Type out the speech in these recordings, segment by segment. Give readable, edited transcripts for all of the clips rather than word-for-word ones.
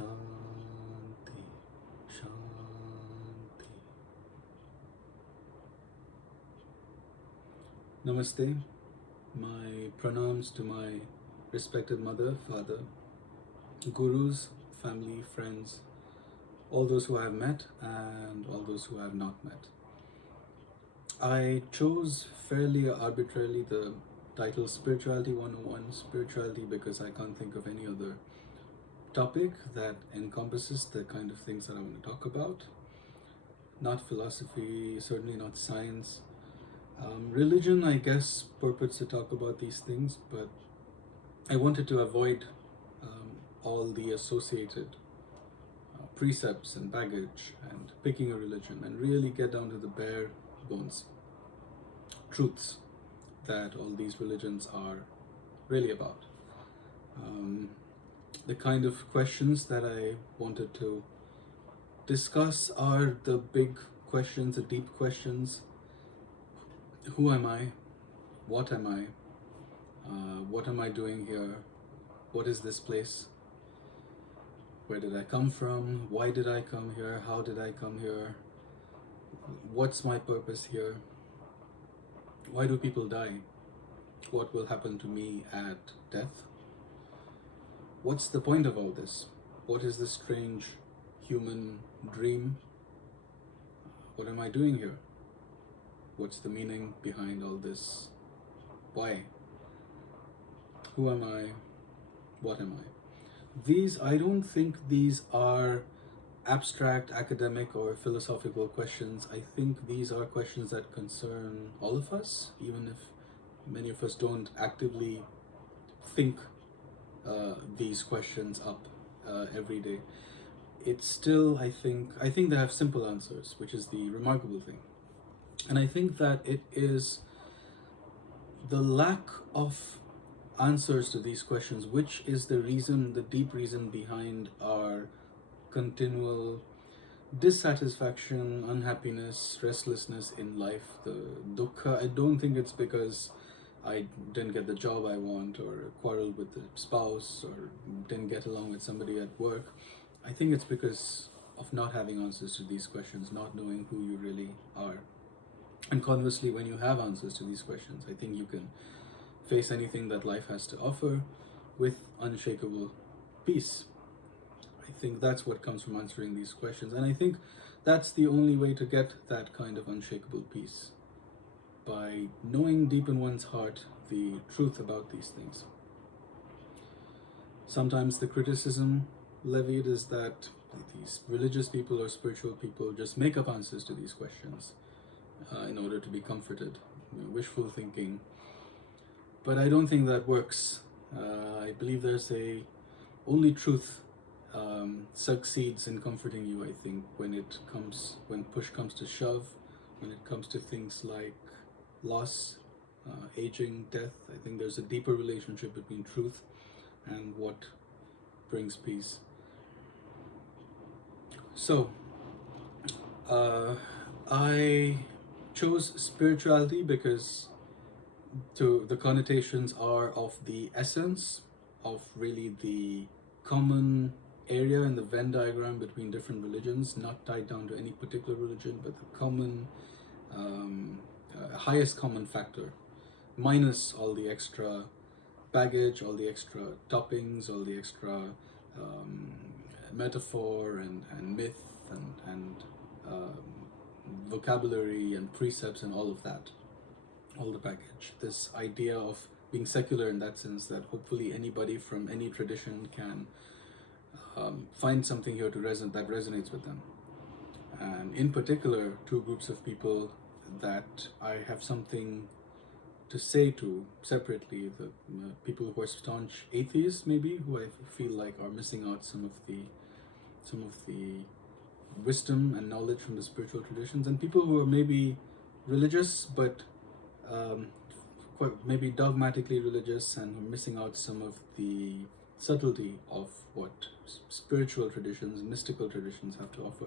Shanti, Shanti. Namaste. My pranams to my respected mother, father, gurus, family, friends, all those who I have met and all those who I have not met. I chose fairly arbitrarily the title Spirituality 101, Spirituality, because I can't think of any other topic that encompasses the kind of things that I want to talk about. Not philosophy, certainly not science. Religion, I guess, purports to talk about these things, but I wanted to avoid all the associated precepts and baggage and picking a religion and really get down to the bare bones truths that all these religions are really about. The kind of questions that I wanted to discuss are the big questions, the deep questions. Who am I? What am I? What am I doing here? What is this place? Where did I come from? Why did I come here? How did I come here? What's my purpose here? Why do people die? What will happen to me at death? What's the point of all this? What is this strange human dream? What am I doing here? What's the meaning behind all this? Why? Who am I? What am I? I don't think these are abstract academic or philosophical questions. I think these are questions that concern all of us, even if many of us don't actively think these questions up every day. It's still, I think they have simple answers, which is the remarkable thing. And I think that it is the lack of answers to these questions which is the reason, the deep reason behind our continual dissatisfaction, unhappiness, restlessness in life, the dukkha. I don't think it's because I didn't get the job I want, or quarreled with the spouse, or didn't get along with somebody at work. I think it's because of not having answers to these questions, not knowing who you really are. And conversely, when you have answers to these questions, I think you can face anything that life has to offer with unshakable peace. I think that's what comes from answering these questions. And I think that's the only way to get that kind of unshakable peace, by knowing deep in one's heart the truth about these things. Sometimes the criticism levied is that these religious people or spiritual people just make up answers to these questions in order to be comforted, wishful thinking. But I don't think that works. I believe there's only truth succeeds in comforting you, I think, when push comes to shove, when it comes to things like loss, aging, death. I think there's a deeper relationship between truth and what brings peace. So, I chose spirituality because the connotations are of the essence of really the common area in the Venn diagram between different religions, not tied down to any particular religion, but the common highest common factor, minus all the extra baggage, all the extra toppings, all the extra metaphor and myth and vocabulary and precepts and all of that, all the baggage. This idea of being secular in that sense, that hopefully anybody from any tradition can find something here that resonates with them. And in particular, two groups of people that I have something to say to separately: the people who are staunch atheists, maybe, who I feel like are missing out some of the wisdom and knowledge from the spiritual traditions, and people who are maybe religious but quite maybe dogmatically religious and who are missing out some of the subtlety of what spiritual traditions, mystical traditions have to offer.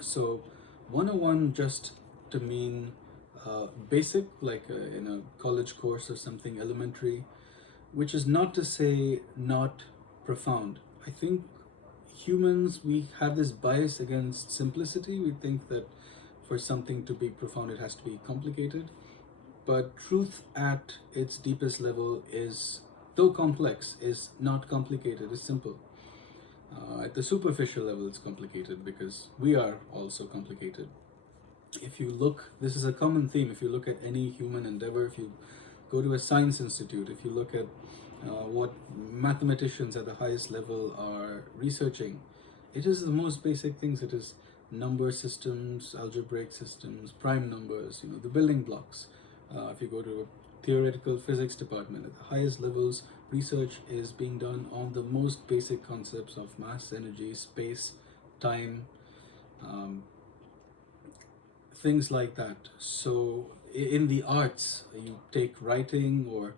So 101 just to mean basic, like in a college course or something, elementary, which is not to say not profound. I think humans, we have this bias against simplicity. We think that for something to be profound, it has to be complicated. But truth at its deepest level is, though complex, is not complicated, it's simple. At the superficial level, it's complicated because we are also complicated. If you look, this is a common theme, if you look at any human endeavor, if you go to a science institute, if you look at what mathematicians at the highest level are researching, it is the most basic things. It is number systems, algebraic systems, prime numbers, the building blocks. If you go to a theoretical physics department, at the highest levels, research is being done on the most basic concepts of mass, energy, space, time, um, things like that. So in the arts, you take writing or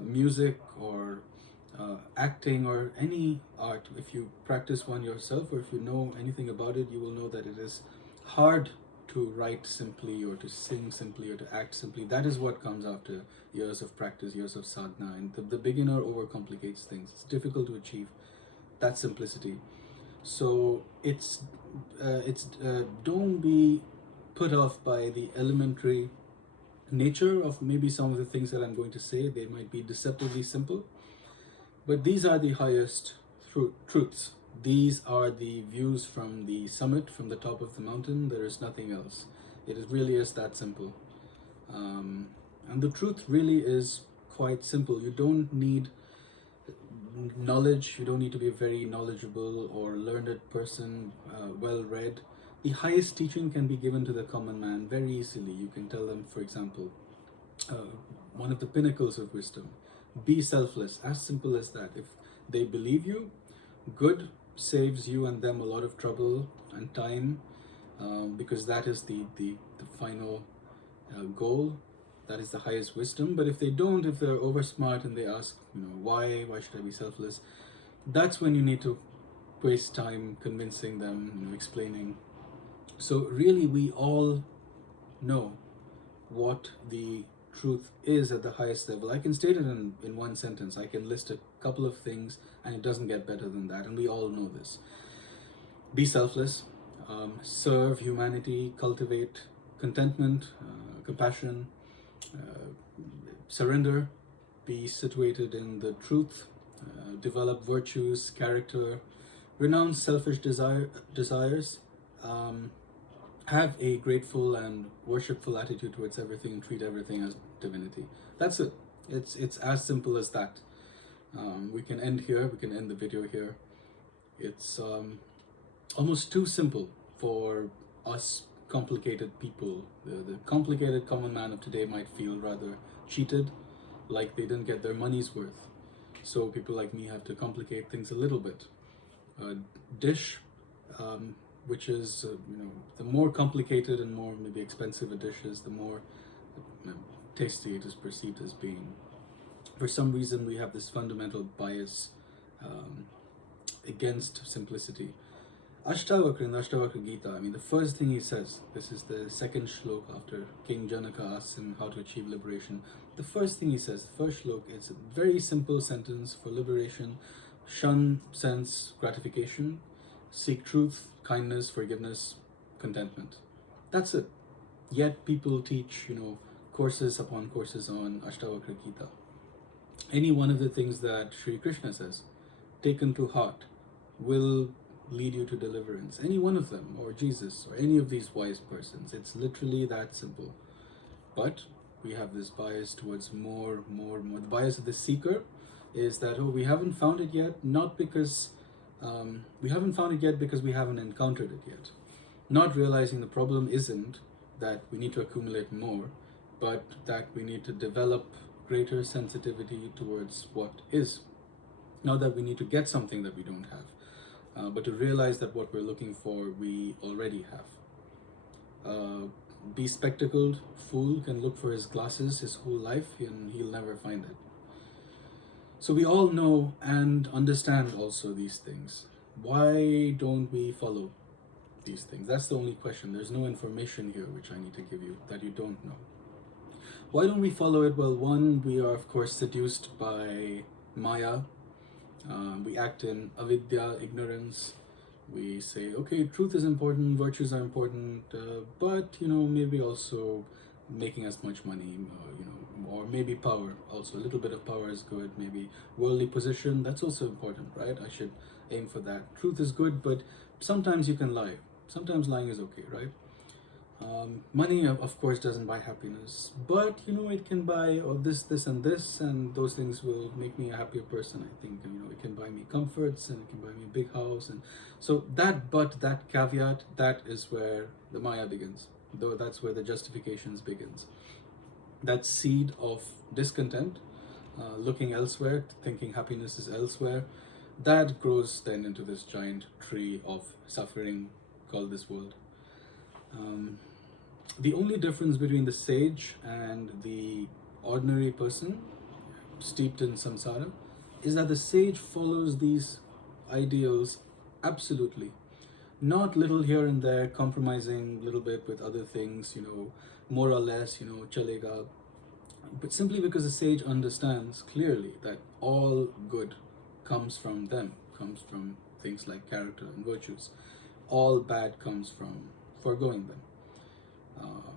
music or acting or any art, if you practice one yourself or if you know anything about it, you will know that it is hard to write simply or to sing simply or to act simply. That is what comes after years of practice, years of sadhana, and the beginner overcomplicates things. It's difficult to achieve that simplicity. So don't be put off by the elementary nature of maybe some of the things that I'm going to say. They might be deceptively simple, but these are the highest truths. These are the views from the summit, from the top of the mountain. There is nothing else. Really is that simple. And the truth really is quite simple. You don't need knowledge. You don't need to be a very knowledgeable or learned person, well read. The highest teaching can be given to the common man very easily. You can tell them, for example, one of the pinnacles of wisdom: be selfless. As simple as that. If they believe you, good saves you and them a lot of trouble and time, because that is the final goal. That is the highest wisdom. But if they don't, if they're over smart and they ask, why should I be selfless? That's when you need to waste time convincing them, explaining. So really, we all know what the truth is at the highest level. I can state it in one sentence. I can list a couple of things and it doesn't get better than that. And we all know this. Be selfless, serve humanity, cultivate contentment, compassion, surrender, be situated in the truth, develop virtues, character, renounce selfish desires, have a grateful and worshipful attitude towards everything, and treat everything as divinity. That's it. It's as simple as that. We can end here. We can end the video here. It's almost too simple for us complicated people. The complicated common man of today might feel rather cheated, like they didn't get their money's worth. So people like me have to complicate things a little bit. Dish, which is, the more complicated and more maybe expensive a dish is, the more tasty it is perceived as being. For some reason, we have this fundamental bias against simplicity. Ashtavakra in the Ashtavakra Gita, the first thing he says, this is the second shlok after King Janaka asks him how to achieve liberation. The first thing he says, the first shlok, it's a very simple sentence for liberation: shun sense gratification, seek truth, kindness, forgiveness, contentment. That's it. Yet people teach, courses upon courses on Ashtavakra Gita. Any one of the things that Sri Krishna says, taken to heart, will lead you to deliverance. Any one of them, or Jesus, or any of these wise persons. It's literally that simple. But we have this bias towards more. The bias of the seeker is that, we haven't found it yet, not because we haven't found it yet because we haven't encountered it yet. Not realizing the problem isn't that we need to accumulate more, but that we need to develop greater sensitivity towards what is. Not that we need to get something that we don't have, but to realize that what we're looking for, we already have. Be spectacled fool can look for his glasses his whole life and he'll never find it. So we all know and understand also these things. Why don't we follow these things? That's the only question. There's no information here which I need to give you that you don't know. Why don't we follow it? Well, one, we are of course seduced by Maya, We act in avidya, ignorance. We say, okay, truth is important, virtues are important, but maybe also making as much money, or maybe power. Also, a little bit of power is good. Maybe worldly position, that's also important, right? I should aim for that. Truth is good, but sometimes you can lie. Sometimes lying is okay, right? Money, of course, doesn't buy happiness, but it can buy this, and this, and those things will make me a happier person. I think it can buy me comforts, and it can buy me a big house, and so that caveat, that is where the Maya begins. Though that's where the justifications begins. That seed of discontent, looking elsewhere, thinking happiness is elsewhere, that grows then into this giant tree of suffering called this world. Um, the only difference between the sage and the ordinary person steeped in samsara is that the sage follows these ideals absolutely, not little here and there, compromising a little bit with other things, more or less, chalega, but simply because the sage understands clearly that all good comes from them, comes from things like character and virtues. All bad comes from foregoing them. Uh,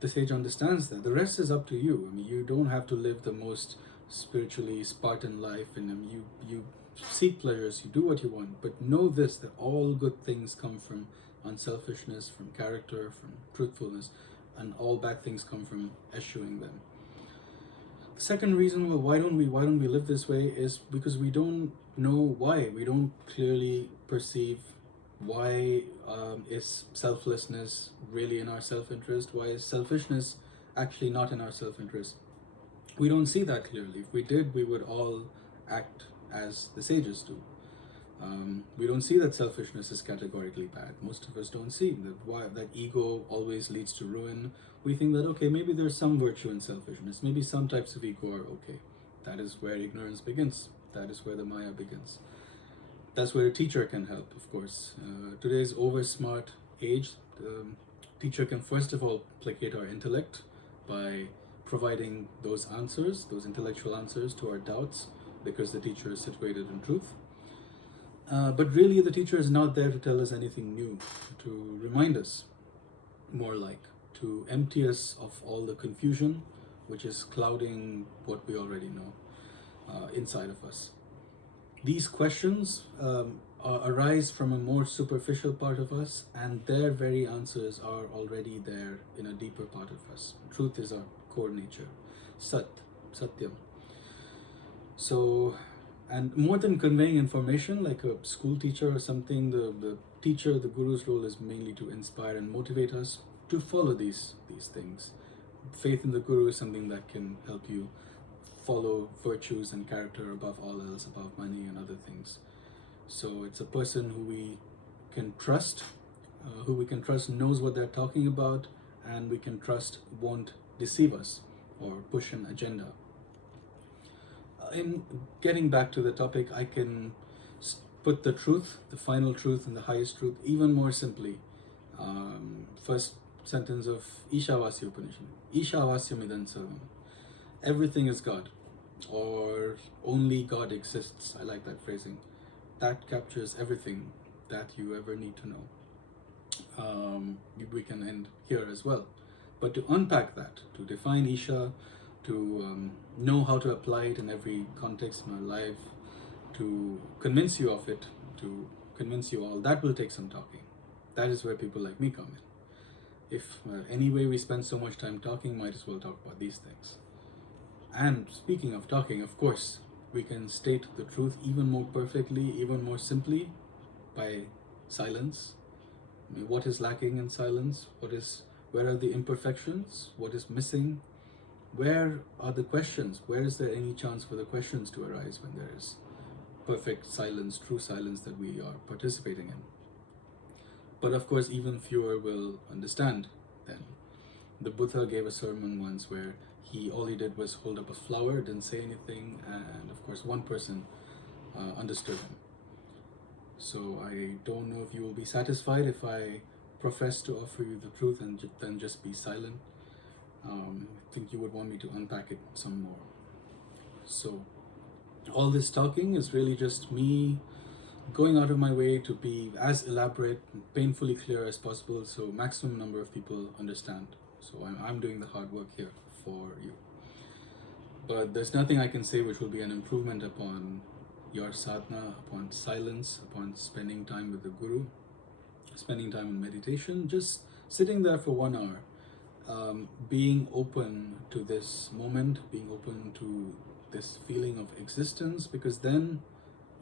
the sage understands that. The rest is up to you. I mean, you don't have to live the most spiritually Spartan life, and you seek pleasures, you do what you want, but know this: that all good things come from unselfishness, from character, from truthfulness, and all bad things come from eschewing them. The second reason, well, why don't we live this way, is because we don't know why. We don't clearly perceive why is selflessness really in our self-interest? Why is selfishness actually not in our self-interest? We don't see that clearly. If we did, we would all act as the sages do. We don't see that selfishness is categorically bad. Most of us don't see that ego always leads to ruin. We think that, okay, maybe there's some virtue in selfishness. Maybe some types of ego are okay. That is where ignorance begins. That is where the Maya begins. That's where a teacher can help, of course. Today's over-smart age, the teacher can first of all placate our intellect by providing those answers, those intellectual answers to our doubts, because the teacher is situated in truth. But really, the teacher is not there to tell us anything new, to remind us, more like, to empty us of all the confusion which is clouding what we already know inside of us. These questions arise from a more superficial part of us, and their very answers are already there in a deeper part of us. Truth is our core nature, Satyam. So, and more than conveying information like a school teacher or something, the teacher, the guru's role is mainly to inspire and motivate us to follow these things. Faith in the guru is something that can help you follow virtues and character above all else, above money and other things. So it's a person who we can trust, knows what they're talking about, and we can trust won't deceive us or push an agenda. In getting back to the topic, I can put the truth, the final truth and the highest truth even more simply. First sentence of Ishavasya Upanishad. Ishavasya Midan Sarvam. Everything is God, or only God exists. I like that phrasing. That captures everything that you ever need to know. We can end here as well. But to unpack that, to define Isha, to know how to apply it in every context in our life, to convince you of it, to convince you all, that will take some talking. That is where people like me come in. If anyway we spend so much time talking, might as well talk about these things. And speaking of talking, of course, we can state the truth even more perfectly, even more simply by silence. I mean, what is lacking in silence? Where are the imperfections? What is missing? Where are the questions? Where is there any chance for the questions to arise when there is perfect silence, true silence that we are participating in? But of course, even fewer will understand then. The Buddha gave a sermon once where all he did was hold up a flower, didn't say anything, and of course one person understood him. So I don't know if you will be satisfied if I profess to offer you the truth and then just be silent. I think you would want me to unpack it some more. So All this talking is really just me going out of my way to be as elaborate and painfully clear as possible so maximum number of people understand. So I'm doing the hard work here for you. But there's nothing I can say which will be an improvement upon your sadhana, upon silence, upon spending time with the Guru, spending time in meditation, just sitting there for 1 hour, being open to this moment, being open to this feeling of existence, because then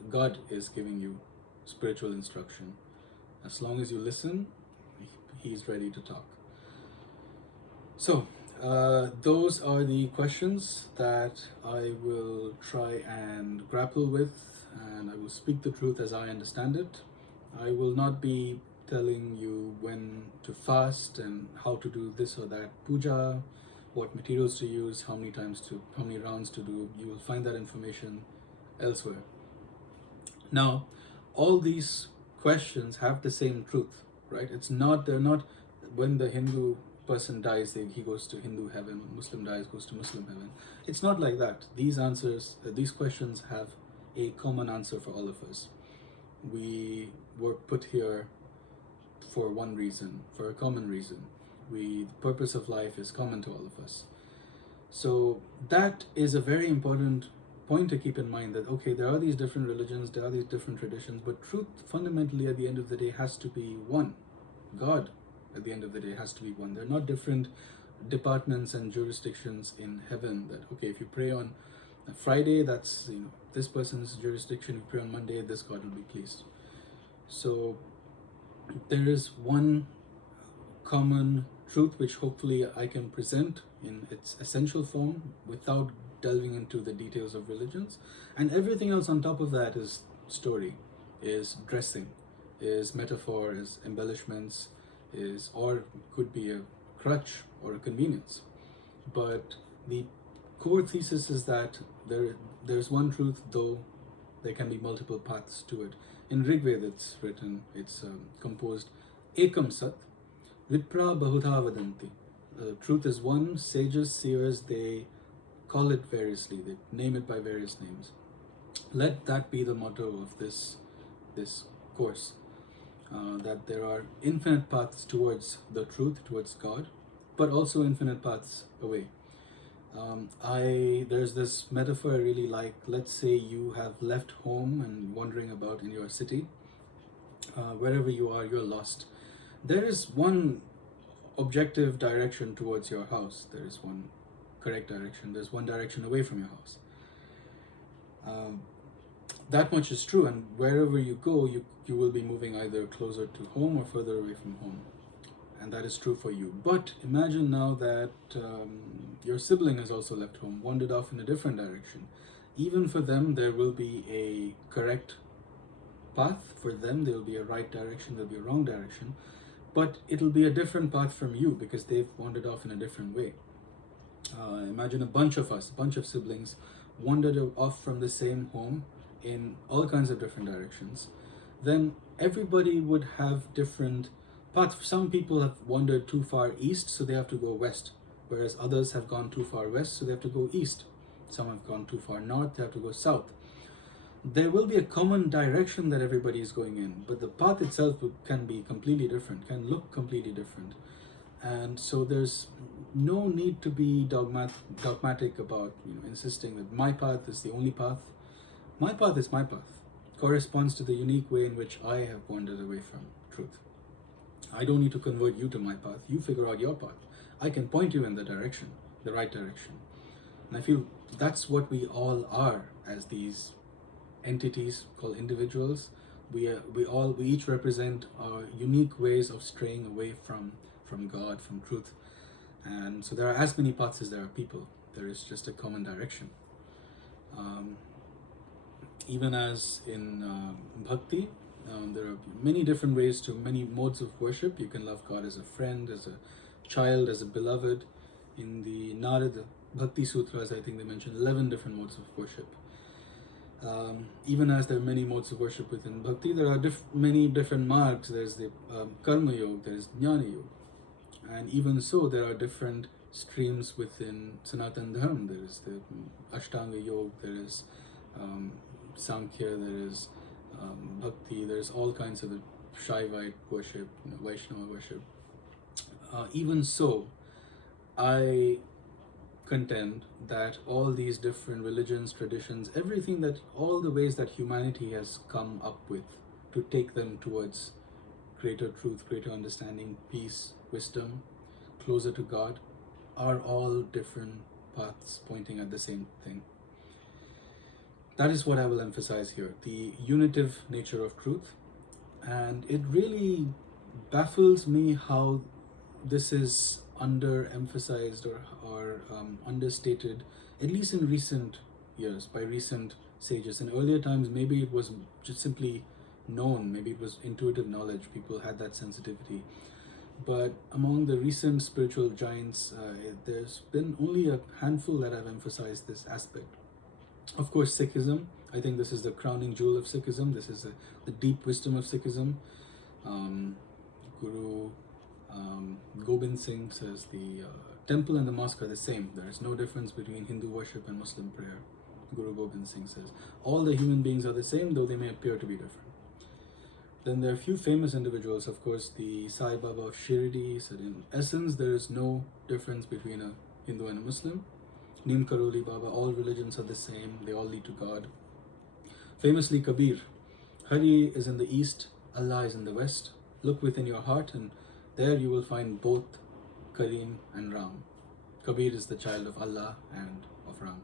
God is giving you spiritual instruction. As long as you listen, He's ready to talk. So, those are the questions that I will try and grapple with, and I will speak the truth as I understand it. I will not be telling you when to fast and how to do this or that puja, what materials to use, how many rounds to do. You will find that information elsewhere. Now, all these questions have the same truth, right? They're not, when the Hindu person dies, he goes to Hindu heaven, when Muslim dies, goes to Muslim heaven. It's not like that. These questions have a common answer for all of us. We were put here for one reason, for a common reason. The purpose of life is common to all of us. So that is a very important point to keep in mind, that okay, there are these different religions, there are these different traditions, but truth fundamentally at the end of the day has to be one. God at the end of the day has to be one. They're not different departments and jurisdictions in heaven, that okay, if you pray on a Friday, that's this person's jurisdiction. If you pray on Monday, this God will be pleased. So there is one common truth which hopefully I can present in its essential form without delving into the details of religions, and everything else on top of that is story, is dressing, is metaphor, is embellishments, or could be a crutch or a convenience. But the core thesis is that there's one truth, though there can be multiple paths to it. In Rig Veda it's composed Ekam Sat, Vipra Bahudha Vadanti. The truth is one. Sages, seers, they call it variously, they name it by various names. Let that be the motto of this course, that there are infinite paths towards the truth, towards God, but also infinite paths away. There's this metaphor I really like. Let's say you have left home and wandering about in your city. Wherever you are, you're lost. There is one objective direction towards your house. There is one correct direction. There's one direction away from your house. That much is true, and wherever you go, you will be moving either closer to home or further away from home. And that is true for you. But imagine now that your sibling has also left home, wandered off in a different direction. Even for them, there will be a correct path. For them, there will be a right direction, there will be a wrong direction. But it'll be a different path from you because they've wandered off in a different way. Imagine a bunch of siblings, wandered off from the same home in all kinds of different directions. Then everybody would have different paths. Some people have wandered too far east, so they have to go west, whereas others have gone too far west, so they have to go east. Some have gone too far north, they have to go south. There will be a common direction that everybody is going in, but the path itself can be completely different, can look completely different. And so there's no need to be dogmatic about insisting that my path is the only path. My path is my path, corresponds to the unique way in which I have wandered away from truth. I don't need to convert you to my path. You figure out your path. I can point you in the direction, the right direction. And I feel that's what we all are as these entities called individuals. We each represent our unique ways of straying away from God, from truth. And so there are as many paths as there are people. There is just a common direction. Even as in bhakti, there are many different ways to many modes of worship. You can love God as a friend, as a child, as a beloved. In the Narada Bhakti Sutras, I think they mention 11 different modes of worship. Even as there are many modes of worship within bhakti, there are many different margs. There's the karma yoga, there's jnana yoga. And even so, there are different streams within Sanatan Dharma. There is the Ashtanga Yoga, there is Sankhya, there is Bhakti, there's all kinds of the Shaivite worship, Vaishnava worship. Even so, I contend that all these different religions, traditions, everything that, all the ways that humanity has come up with to take them towards greater truth, greater understanding, peace, wisdom, closer to God, are all different paths pointing at the same thing. That is what I will emphasize here, the unitive nature of truth. And it really baffles me how this is underemphasized or understated, at least in recent years, by recent sages. In earlier times, maybe it was just simply known, maybe it was intuitive knowledge, people had that sensitivity. But among the recent spiritual giants, there's been only a handful that have emphasized this aspect. Of course, Sikhism, I think this is the crowning jewel of Sikhism. This is the deep wisdom of Sikhism. Guru Gobind Singh says the temple and the mosque are the same. There is no difference between Hindu worship and Muslim prayer. Guru Gobind Singh says all the human beings are the same, though they may appear to be different. Then there are a few famous individuals, of course, the Sai Baba of Shirdi said in essence there is no difference between a Hindu and a Muslim. Neem Karoli Baba, all religions are the same, they all lead to God. Famously Kabir, Hari is in the east, Allah is in the west. Look within your heart and there you will find both Kareem and Ram. Kabir is the child of Allah and of Ram.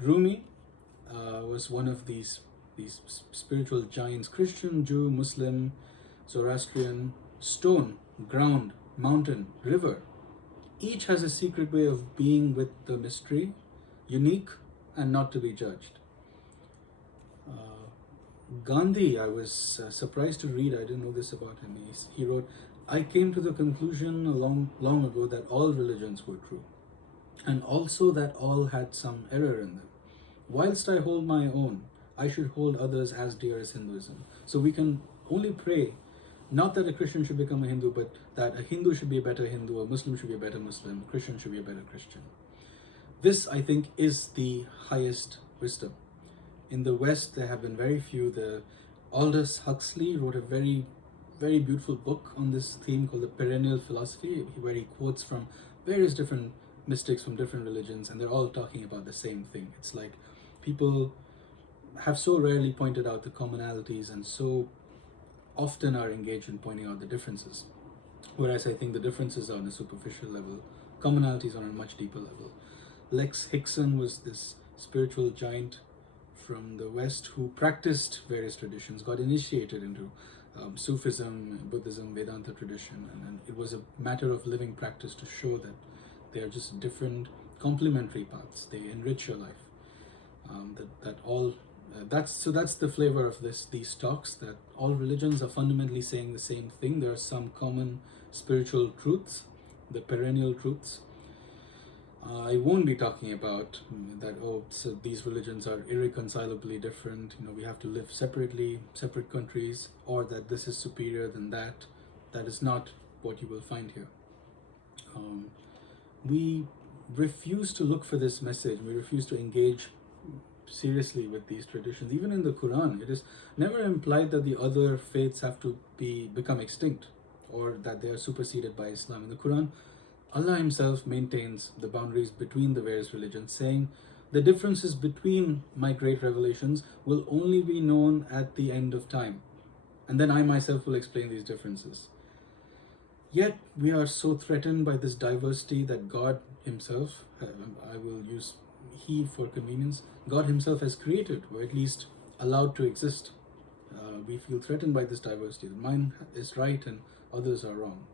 Rumi was one of these spiritual giants, Christian, Jew, Muslim, Zoroastrian, stone, ground, mountain, river. Each has a secret way of being with the mystery, unique and not to be judged. Gandhi, I was surprised to read, I didn't know this about him. He wrote, I came to the conclusion long ago that all religions were true, and also that all had some error in them. Whilst I hold my own, I should hold others as dear as Hinduism. So we can only pray, not that a Christian should become a Hindu, but that a Hindu should be a better Hindu, a Muslim should be a better Muslim, a Christian should be a better Christian. This, I think, is the highest wisdom. In the West, there have been very few. Aldous Huxley wrote a very, very beautiful book on this theme called The Perennial Philosophy, where he quotes from various different mystics from different religions, and they're all talking about the same thing. It's like people have so rarely pointed out the commonalities and so often are engaged in pointing out the differences. Whereas I think the differences are on a superficial level, commonalities are on a much deeper level. Lex Hixon was this spiritual giant from the West who practiced various traditions, got initiated into Sufism, Buddhism, Vedanta tradition, and it was a matter of living practice to show that they are just different complementary paths. They enrich your life. That's the flavor of these talks, that all religions are fundamentally saying the same thing. There are some common spiritual truths, the perennial truths. I won't be talking about that, so these religions are irreconcilably different, we have to live separately, separate countries, or that this is superior than that. That is not what you will find here. We refuse to look for this message. We refuse to engage seriously with these traditions. Even in the Quran, it is never implied that the other faiths have to become extinct or that they are superseded by Islam. In the Quran, Allah himself maintains the boundaries between the various religions, saying the differences between my great revelations will only be known at the end of time, and then I myself will explain these differences. Yet we are so threatened by this diversity that God himself, I will use he for convenience, God himself has created, or at least allowed to exist. We feel threatened by this diversity. Mine is right and others are wrong.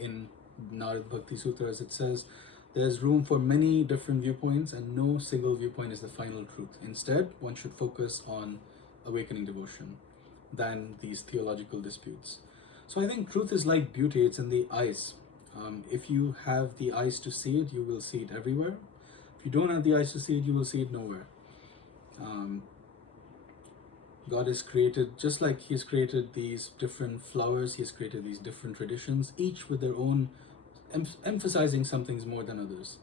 In Narad Bhakti Sutras, it says there's room for many different viewpoints and no single viewpoint is the final truth. Instead, one should focus on awakening devotion than these theological disputes. So I think truth is like beauty, it's in the eyes. If you have the eyes to see it, you will see it everywhere. If you don't have the eyes to see it, you will see it nowhere. God has created, just like He's created these different flowers, He has created these different traditions, each with their own, emphasizing some things more than others.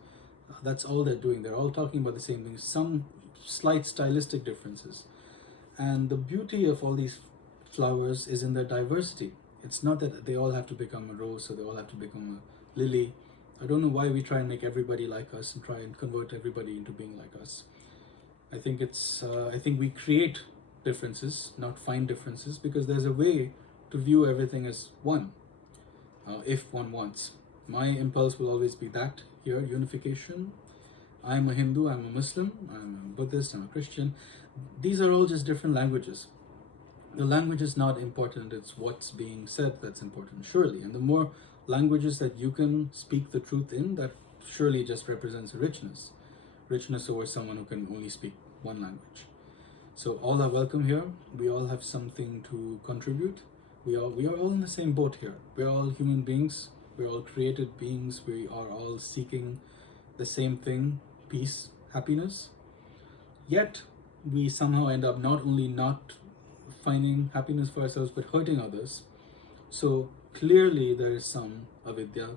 That's all they're doing. They're all talking about the same thing, some slight stylistic differences. And the beauty of all these flowers is in their diversity. It's not that they all have to become a rose or they all have to become a lily. I don't know why we try and make everybody like us and try and convert everybody into being like us. I think we create differences, not find differences, because there's a way to view everything as one, if one wants. My impulse will always be that here, unification. I'm a Hindu, I'm a Muslim, I'm a Buddhist, I'm a Christian. These are all just different languages. The language is not important, it's what's being said that's important, surely. And the more languages that you can speak the truth in, that surely just represents richness. Richness over someone who can only speak one language. So all are welcome here. We all have something to contribute. We are all in the same boat here. We are all human beings. We're all created beings. We are all seeking the same thing, peace, happiness. Yet we somehow end up not only not finding happiness for ourselves but hurting others. So clearly there is some avidya.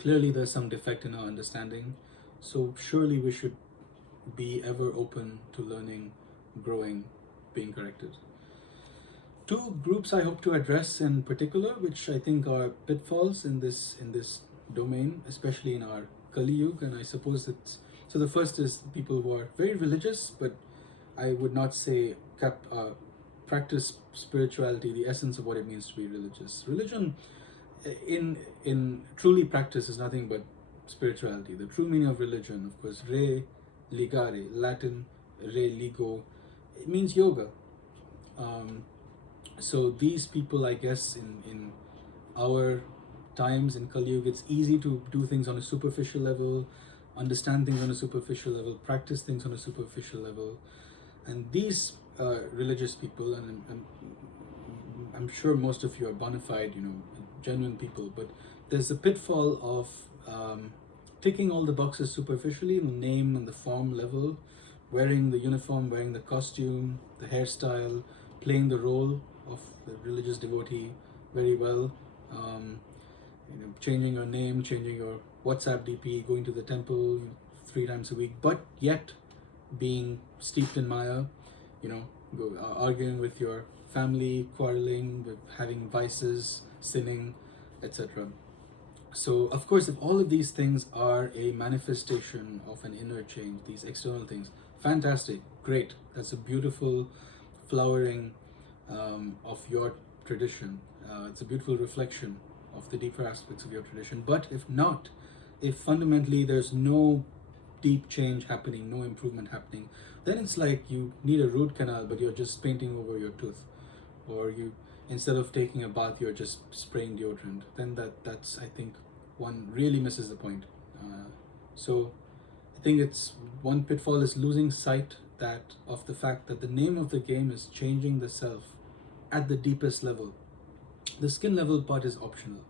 Clearly there's some defect in our understanding. So surely we should be ever open to learning, growing, being corrected. Two groups I hope to address in particular, which I think are pitfalls in this domain, especially in our Kali Yuga, and I suppose it's so. The first is people who are very religious, but I would not say practice spirituality, the essence of what it means to be religious. Religion, in truly practice, is nothing but spirituality. The true meaning of religion, of course, re ligare, Latin re ligo, it means yoga. So these people, I guess, in our times in Kali Yuga, it's easy to do things on a superficial level, understand things on a superficial level, practice things on a superficial level. And these religious people, and I'm sure most of you are bona fide, genuine people, but there's a pitfall of ticking all the boxes superficially, in the name and the form level, wearing the uniform, wearing the costume, the hairstyle, playing the role of the religious devotee very well, changing your name, changing your WhatsApp DP, going to the temple 3 times a week, but yet being steeped in Maya, arguing with your family, quarreling, with having vices, sinning, etc. So, of course, if all of these things are a manifestation of an inner change, these external things, fantastic, great. That's a beautiful flowering of your tradition. It's a beautiful reflection of the deeper aspects of your tradition. But if not, if fundamentally there's no deep change happening, no improvement happening, then it's like you need a root canal, but you're just painting over your tooth, or you, instead of taking a bath, you're just spraying deodorant. Then that's I think one really misses the point. So I think it's one pitfall is losing sight that of the fact that the name of the game is changing the self at the deepest level. The skin level part is optional.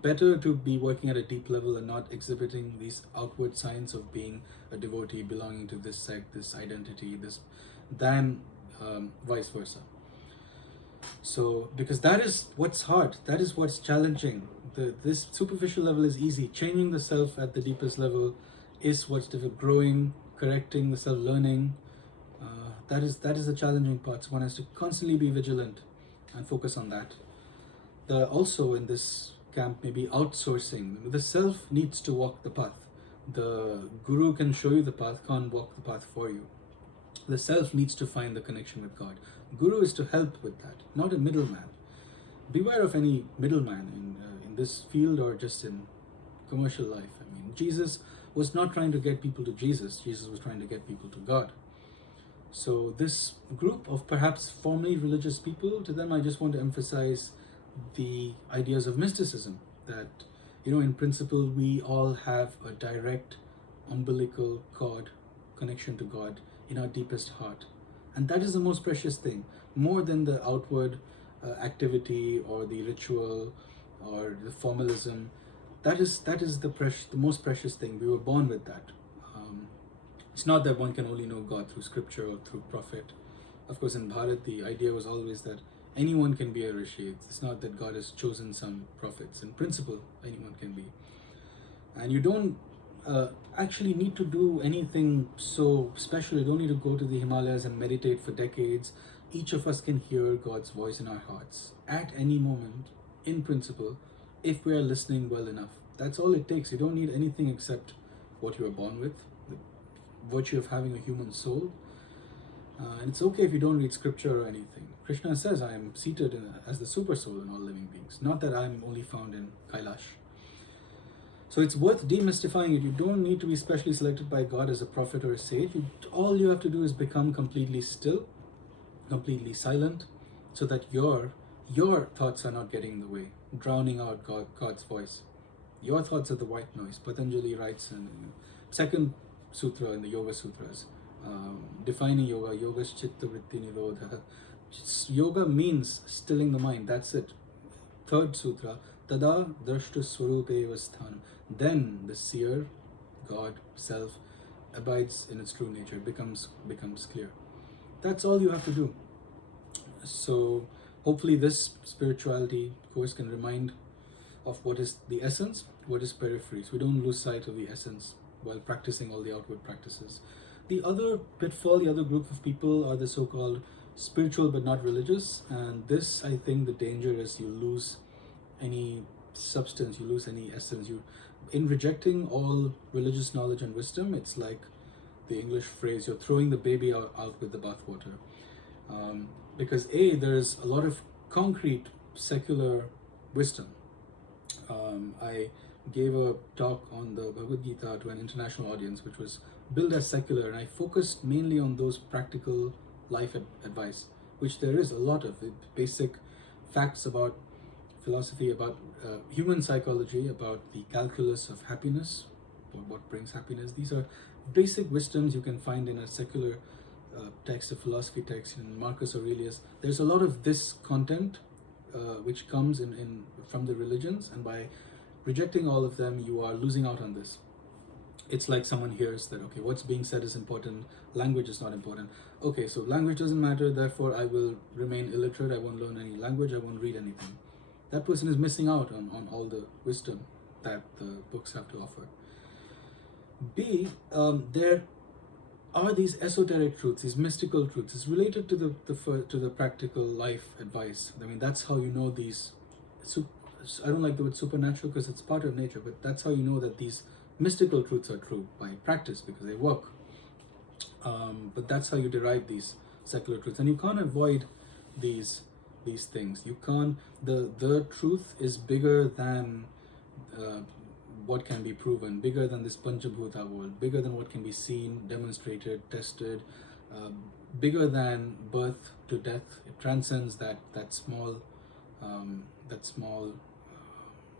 Better to be working at a deep level and not exhibiting these outward signs of being a devotee, belonging to this sect, this identity, this, than vice versa. So, because that is what's hard, that is what's challenging. This superficial level is easy. Changing the self at the deepest level is what's difficult. Growing, correcting the self, learning, that is the challenging part. So one has to constantly be vigilant and focus on that. Also in this camp, maybe outsourcing. The self needs to walk the path. The guru can show you the path, can't walk the path for you. The self needs to find the connection with God. Guru is to help with that, not a middleman. Beware of any middleman in this field or just in commercial life. I mean, Jesus was not trying to get people to Jesus. Jesus was trying to get people to God. So this group of perhaps formerly religious people, to them I just want to emphasize the ideas of mysticism, that in principle we all have a direct umbilical cord connection to God in our deepest heart, and that is the most precious thing, more than the outward activity or the ritual or the formalism. That is the most precious thing. We were born with that. It's not that one can only know God through scripture or through prophet. Of course, in Bharat, the idea was always that anyone can be a rishi. It's not that God has chosen some prophets. In principle, anyone can be. And you don't actually need to do anything so special. You don't need to go to the Himalayas and meditate for decades. Each of us can hear God's voice in our hearts at any moment, in principle, if we are listening well enough. That's all it takes. You don't need anything except what you are born with, the virtue of having a human soul. And it's okay if you don't read scripture or anything. Krishna says, I am seated as the super soul in all living beings, not that I am only found in Kailash. So it's worth demystifying it. You don't need to be specially selected by God as a prophet or a sage. All you have to do is become completely still, completely silent, so that your thoughts are not getting in the way, drowning out God's voice. Your thoughts are the white noise. Patanjali writes in second sutra in the Yoga Sutras, defining yoga, yoga's chitta vritti nirodha. Yoga means stilling the mind, that's it. Third sutra, tada drashta swarupeva sthanam. Then the seer, God, self, abides in its true nature, becomes clear. That's all you have to do. So hopefully this spirituality course can remind of what is the essence, what is periphery. So we don't lose sight of the essence while practicing all the outward practices. The other pitfall, the other group of people are the so-called spiritual but not religious. And this, I think, the danger is you lose any substance, you lose any essence. In rejecting all religious knowledge and wisdom, it's like the English phrase, you're throwing the baby out with the bathwater. Because there's a lot of concrete secular wisdom. I gave a talk on the Bhagavad Gita to an international audience, which was billed as secular, and I focused mainly on those practical life advice, which there is a lot of basic facts about philosophy, about human psychology, about the calculus of happiness, or what brings happiness. These are basic wisdoms you can find in a secular text, a philosophy text, in Marcus Aurelius. There's a lot of this content which comes in from the religions, and by rejecting all of them, you are losing out on this. It's like someone hears that, okay, what's being said is important, language is not important. Okay, so language doesn't matter, therefore I will remain illiterate, I won't learn any language, I won't read anything. That person is missing out on all the wisdom that the books have to offer. There are these esoteric truths, these mystical truths. It's related to the practical life advice. I mean, that's how you know these. I don't like the word supernatural because it's part of nature, but that's how you know that these mystical truths are true, by practice, because they work. But that's how you derive these secular truths, and you can't avoid these things. You can't. The truth is bigger than what can be proven, bigger than this Panchabhuta world, bigger than what can be seen, demonstrated, tested, bigger than birth to death. It transcends that small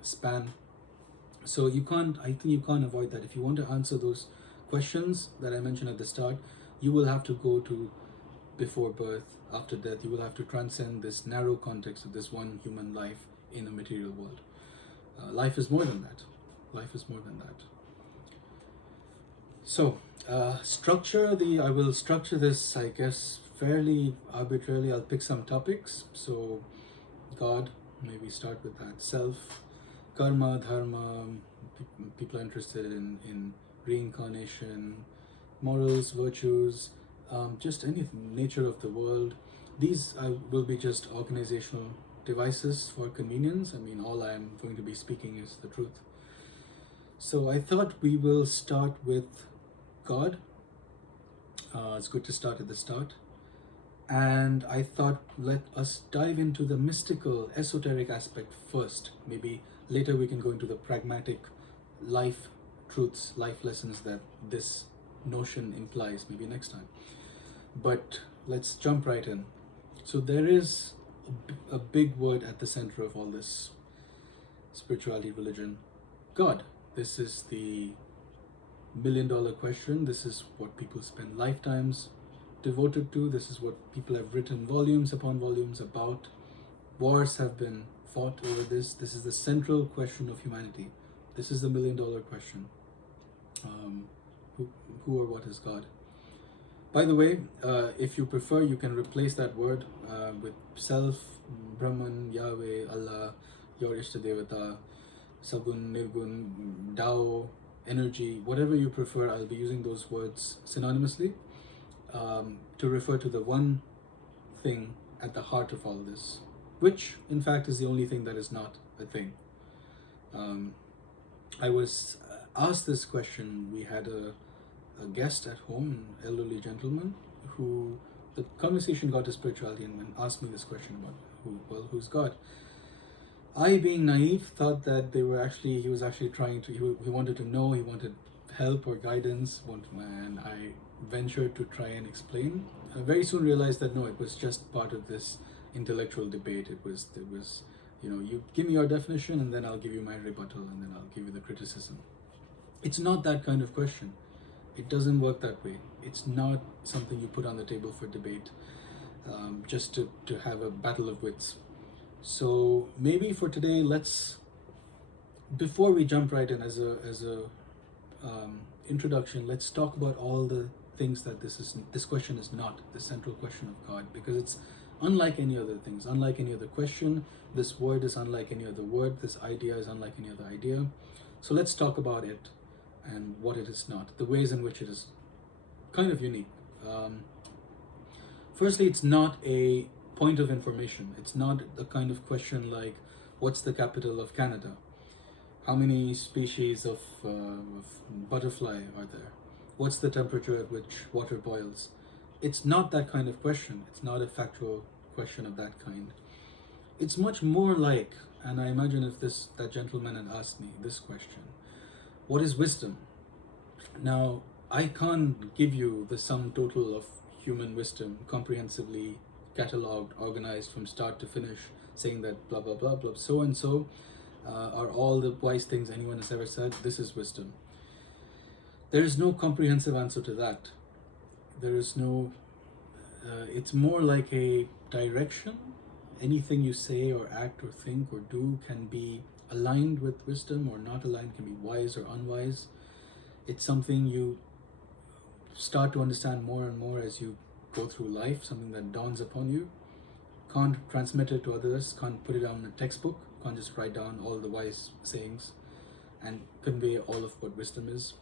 span. So I think you can't avoid that. If you want to answer those questions that I mentioned at the start, you will have to go to before birth, after death. You will have to transcend this narrow context of this one human life in a material world. Life is more than that. Life is more than that. So, I will structure this, I guess, fairly arbitrarily. I'll pick some topics. So, God, maybe start with that. Self, karma, dharma, people are interested in reincarnation, morals, virtues, just anything, nature of the world. These will be just organizational devices for convenience. I mean, all I am going to be speaking is the truth. So I thought we will start with God. It's good to start at the start. And I thought, let us dive into the mystical, esoteric aspect first. Maybe later we can go into the pragmatic life truths, life lessons that this notion implies, maybe next time. But let's jump right in. So there is a big word at the center of all this spirituality, religion, God. This is the million-dollar question. This is what people spend lifetimes devoted to. This is what people have written volumes upon volumes about. Wars have been fought over this. This is the central question of humanity. This is the million-dollar question. Who or what is God? By the way, if you prefer, you can replace that word with self, Brahman, Yahweh, Allah, your Ishta Devata, Sagun, Nirgun, Tao, energy, whatever you prefer. I'll be using those words synonymously to refer to the one thing at the heart of all this, which in fact is the only thing that is not a thing. I was asked this question. We had a guest at home, an elderly gentleman, who the conversation got to spirituality and asked me this question about who's God. I, being naive, thought that he was actually trying to, he wanted to know, he wanted help or guidance, and I ventured to try and explain. I very soon realized that no, it was just part of this intellectual debate. It was, you give me your definition and then I'll give you my rebuttal and then I'll give you the criticism. It's not that kind of question. It doesn't work that way. It's not something you put on the table for debate, just to have a battle of wits. So maybe for today, before we jump right in, as a introduction, let's talk about all the things that this question is not, the central question of God, because it's unlike any other things, unlike any other question. This word is unlike any other word. This idea is unlike any other idea. So let's talk about it and what it is not, the ways in which it is kind of unique. Firstly, it's not a point of information. It's not the kind of question like, what's the capital of Canada? How many species of butterfly are there? What's the temperature at which water boils? It's not that kind of question. It's not a factual question of that kind. It's much more like, and I imagine if that gentleman had asked me this question, what is wisdom? Now, I can't give you the sum total of human wisdom, comprehensively catalogued, organized from start to finish, saying that blah, blah, blah, blah, so and so are all the wise things anyone has ever said. This is wisdom. There is no comprehensive answer to that. There is no, it's more like a direction. Anything you say or act or think or do can be aligned with wisdom or not aligned, can be wise or unwise. It's something you start to understand more and more as you go through life, something that dawns upon you. Can't transmit it to others, can't put it down in a textbook, can't just write down all the wise sayings and convey all of what wisdom is.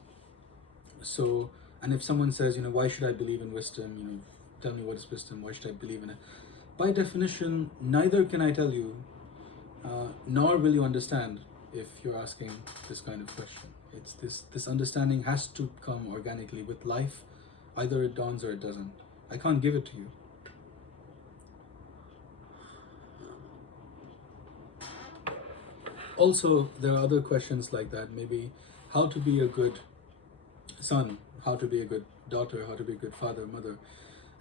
So, and if someone says, why should I believe in wisdom? Tell me what is wisdom, why should I believe in it? By definition, neither can I tell you, nor will you understand if you're asking this kind of question. It's this understanding has to come organically with life. Either it dawns or it doesn't. I can't give it to you. Also, there are other questions like that. Maybe how to be a good son, how to be a good daughter, how to be a good father, mother.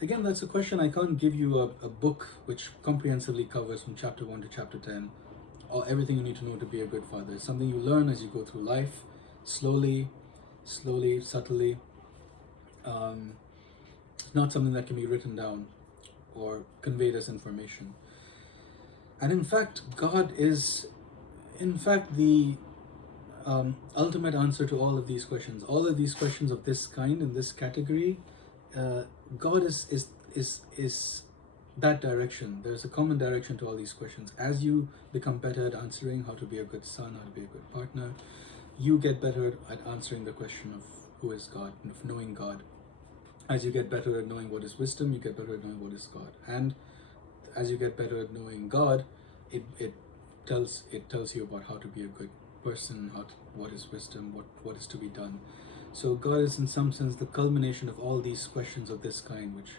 Again, that's a question. I can't give you a book which comprehensively covers from chapter 1 to chapter 10 or everything you need to know to be a good father. It's something you learn as you go through life, slowly, subtly. It's not something that can be written down or conveyed as information. And in fact, God is, the ultimate answer to all of these questions. All of these questions of this kind, in this category, God is that direction. There's a common direction to all these questions. As you become better at answering how to be a good son, how to be a good partner, you get better at answering the question of who is God, and of knowing God. As you get better at knowing what is wisdom, you get better at knowing what is God. And as you get better at knowing God, it tells you about how to be a good person, what is wisdom, what is to be done. So God is in some sense the culmination of all these questions of this kind, which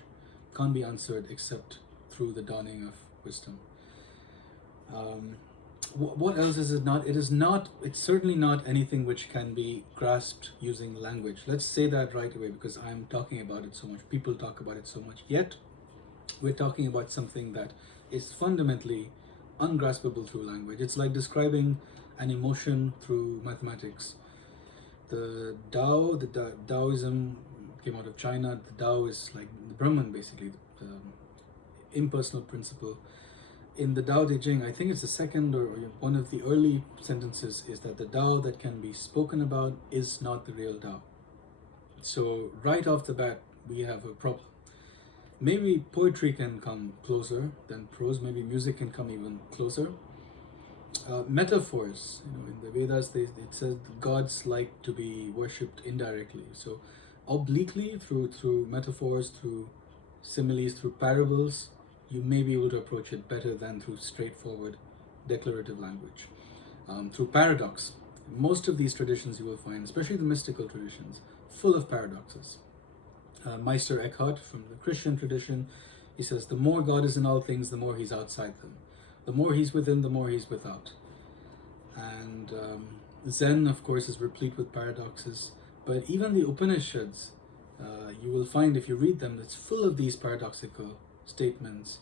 can't be answered except through the dawning of wisdom. What else is it not? It's certainly not anything which can be grasped using language. Let's say that right away, because I'm talking about it so much. People talk about it so much. Yet, we're talking about something that is fundamentally ungraspable through language. It's like describing an emotion through mathematics. The Tao, Taoism came out of China. The Tao is like the Brahman, basically, the impersonal principle. In the Tao Te Ching, I think it's the second or one of the early sentences is that the Tao that can be spoken about is not the real Tao. So right off the bat, we have a problem. Maybe poetry can come closer than prose. Maybe music can come even closer. Metaphors, in the Vedas, it says gods like to be worshipped indirectly. So, obliquely, through metaphors, through similes, through parables, you may be able to approach it better than through straightforward declarative language. Through paradox, most of these traditions you will find, especially the mystical traditions, full of paradoxes. Meister Eckhart from the Christian tradition, he says, the more God is in all things, the more he's outside them. The more he's within, the more he's without. And Zen, of course, is replete with paradoxes. But even the Upanishads, you will find, if you read them, it's full of these paradoxical statements.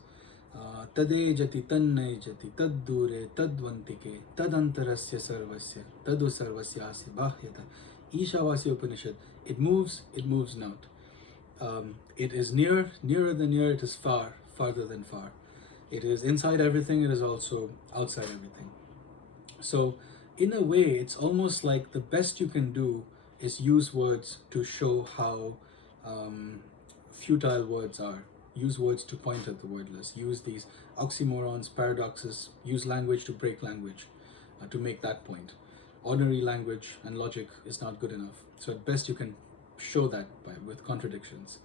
Tade jati tanne jati tad dure tadvantike tadantarasya sarvasya tadu sarvasyasi bahyata. Ishavasya Upanishad. It moves not. It is nearer than near, it is far, farther than far. It is inside everything, it is also outside everything. So, in a way, it's almost like the best you can do is use words to show how futile words are. Use words to point at the wordless. Use these oxymorons, paradoxes. Use language to break language, to make that point. Ordinary language and logic is not good enough. So at best you can show that with contradictions.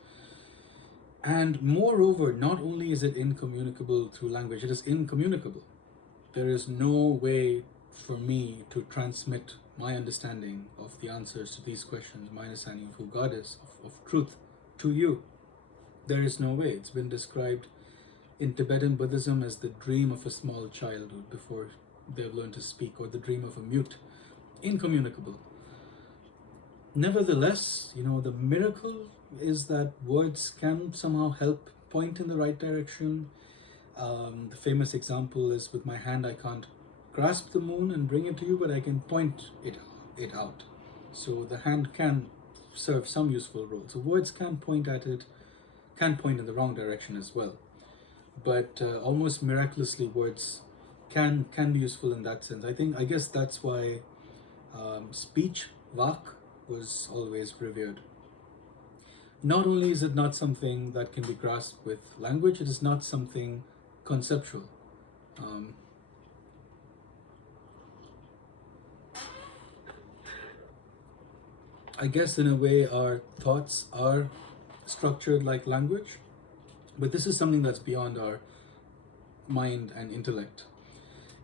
And moreover, not only is it incommunicable through language, it is incommunicable. There is no way for me to transmit my understanding of the answers to these questions, my understanding of who God is, of truth, to you. There is no way. It's been described in Tibetan Buddhism as the dream of a small child before they've learned to speak, or the dream of a mute. Incommunicable. Nevertheless, the miracle is that words can somehow help point in the right direction. The famous example is, with my hand I can't grasp the moon and bring it to you, but I can point it out. So the hand can serve some useful role. So words can point at it, can point in the wrong direction as well. But almost miraculously, words can be useful in that sense. I guess that's why speech, vak, was always revered. Not only is it not something that can be grasped with language, it is not something conceptual. I guess in a way our thoughts are structured like language, but this is something that's beyond our mind and intellect.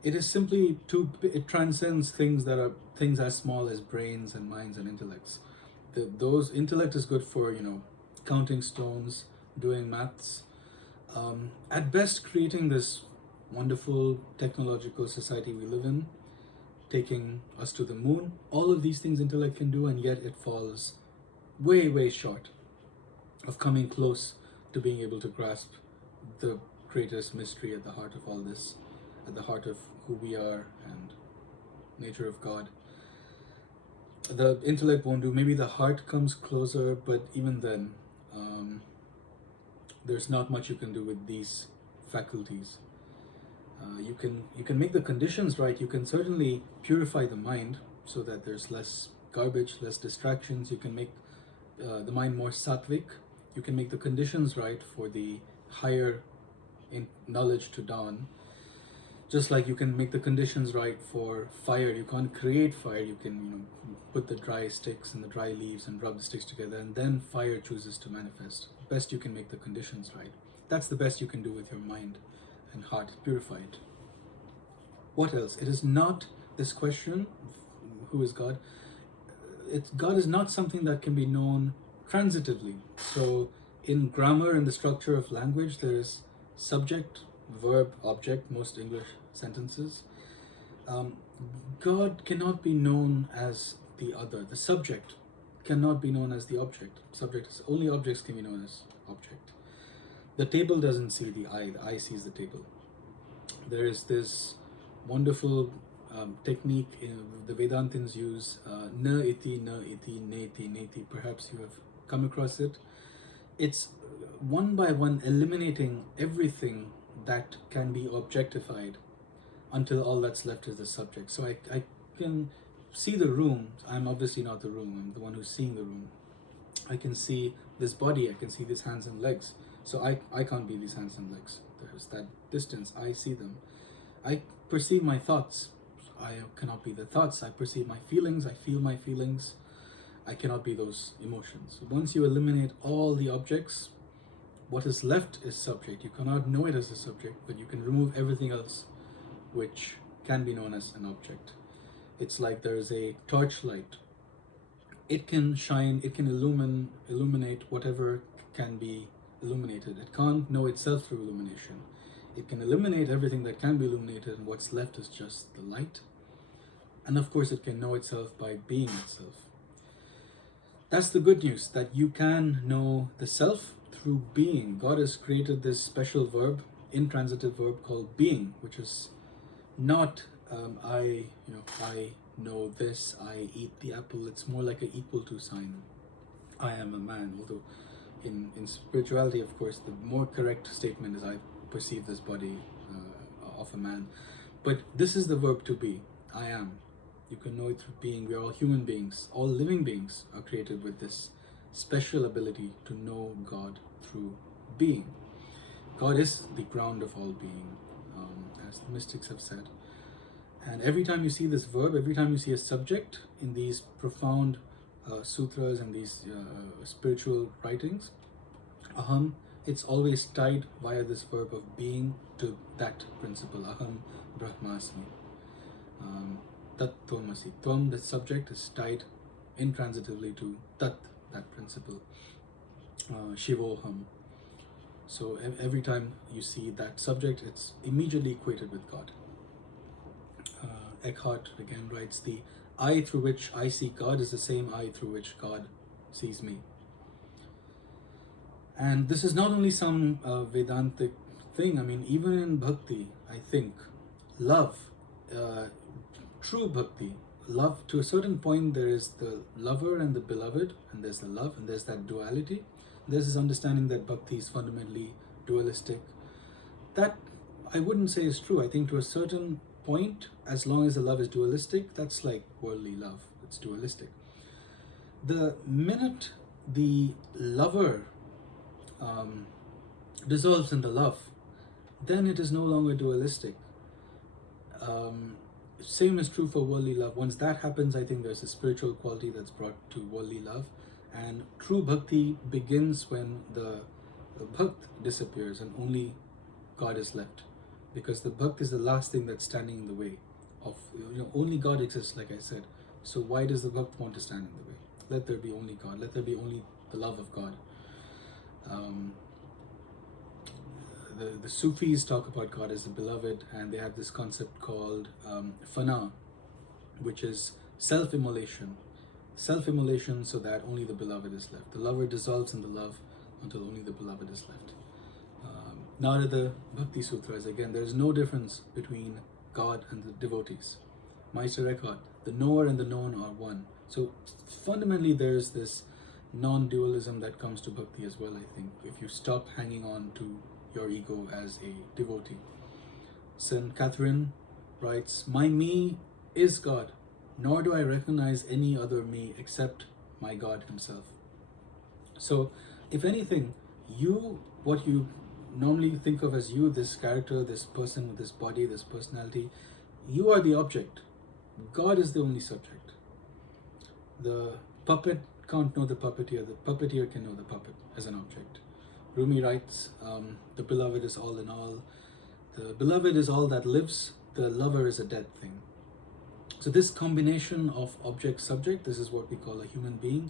It is simply it transcends things as small as brains and minds and intellects. Those intellect is good for counting stones, doing maths, at best creating this wonderful technological society we live in, taking us to the moon. All of these things intellect can do, and yet it falls way short of coming close to being able to grasp the greatest mystery at the heart of all this, at the heart of who we are and nature of God. The intellect won't do. Maybe the heart comes closer, but even then, there's not much you can do with these faculties. You can make the conditions right. You can certainly purify the mind so that there's less garbage, less distractions. You can make the mind more sattvic. You can make the conditions right for the higher knowledge to dawn. Just like you can make the conditions right for fire. You can't create fire. You can put the dry sticks and the dry leaves and rub the sticks together, and then fire chooses to manifest. Best you can make the conditions right. That's the best you can do with your mind and heart. Purify it. What else? It is not this question, who is God? God is not something that can be known transitively. So in grammar and the structure of language, there is subject, verb, object, most English sentences. God cannot be known as the other. The subject cannot be known as the object. Only objects can be known as object. The table doesn't see the eye sees the table. There is this wonderful technique the Vedantins use, na iti, neti, neti. Perhaps you have come across it. It's one by one eliminating everything that can be objectified until all that's left is the subject. So I can see the room. I'm obviously not the room. I'm the one who's seeing the room. I can see this body. I can see these hands and legs. So I can't be these hands and legs. There's that distance. I see them. I perceive my thoughts. I cannot be the thoughts. I perceive my feelings. I feel my feelings. I cannot be those emotions. Once you eliminate all the objects, what is left is subject. You cannot know it as a subject, but you can remove everything else which can be known as an object. It's like there's a torchlight. It can shine, it can illuminate whatever can be illuminated. It can't know itself through illumination. It can eliminate everything that can be illuminated, and what's left is just the light. And of course, it can know itself by being itself. That's the good news, that you can know the self through being. God has created this special verb, intransitive verb called being, which is not I know this, I eat the apple. It's more like an equal to sign. I am a man. Although in spirituality, of course, the more correct statement is I perceive this body of a man. But this is the verb to be. I am. You can know it through being. We are all human beings. All living beings are created with this special ability to know God through being. God is the ground of all being, as the mystics have said. And every time you see this verb, every time you see a subject in these profound sutras and these spiritual writings, aham, it's always tied via this verb of being to that principle, aham brahmasmi. Tat tvamasi. Tvam, the subject, is tied intransitively to tat, that principle. Shivoham. So every time you see that subject, it's immediately equated with God. Eckhart again writes, the eye through which I see God is the same eye through which God sees me. And this is not only some Vedantic thing. I mean, even in bhakti, I think love, true bhakti, love, to a certain point, there is the lover and the beloved, and there's the love, and there's that duality. There's this understanding that bhakti is fundamentally dualistic. That I wouldn't say is true. I think to a certain point, as long as the love is dualistic, that's like worldly love. It's dualistic. The minute the lover dissolves in the love, then it is no longer dualistic. Same is true for worldly love. Once that happens, I think there's a spiritual quality that's brought to worldly love. And true bhakti begins when the bhakt disappears and only God is left. Because the bhakt is the last thing that's standing in the way of, only God exists, like I said. So why does the bhakt want to stand in the way? Let there be only God. Let there be only the love of God. The Sufis talk about God as the beloved, and they have this concept called fana, which is self-immolation. Self-immolation so that only the beloved is left. The lover dissolves in the love until only the beloved is left. Narada Bhakti Sutras, again, there is no difference between God and the devotees. Meister Eckhart, the knower and the known are one. So fundamentally there's this non-dualism that comes to bhakti as well, I think, if you stop hanging on to your ego as a devotee. Saint Catherine writes, my me is God, nor do I recognize any other me except my God himself. So if anything, what you normally think of as you, this character, this person with this body, this personality, you are the object. God is the only subject. The puppet can't know the puppeteer. The puppeteer can know the puppet as an object. Rumi writes, the beloved is all in all. The beloved is all that lives. The lover is a dead thing. So this combination of object-subject, this is what we call a human being.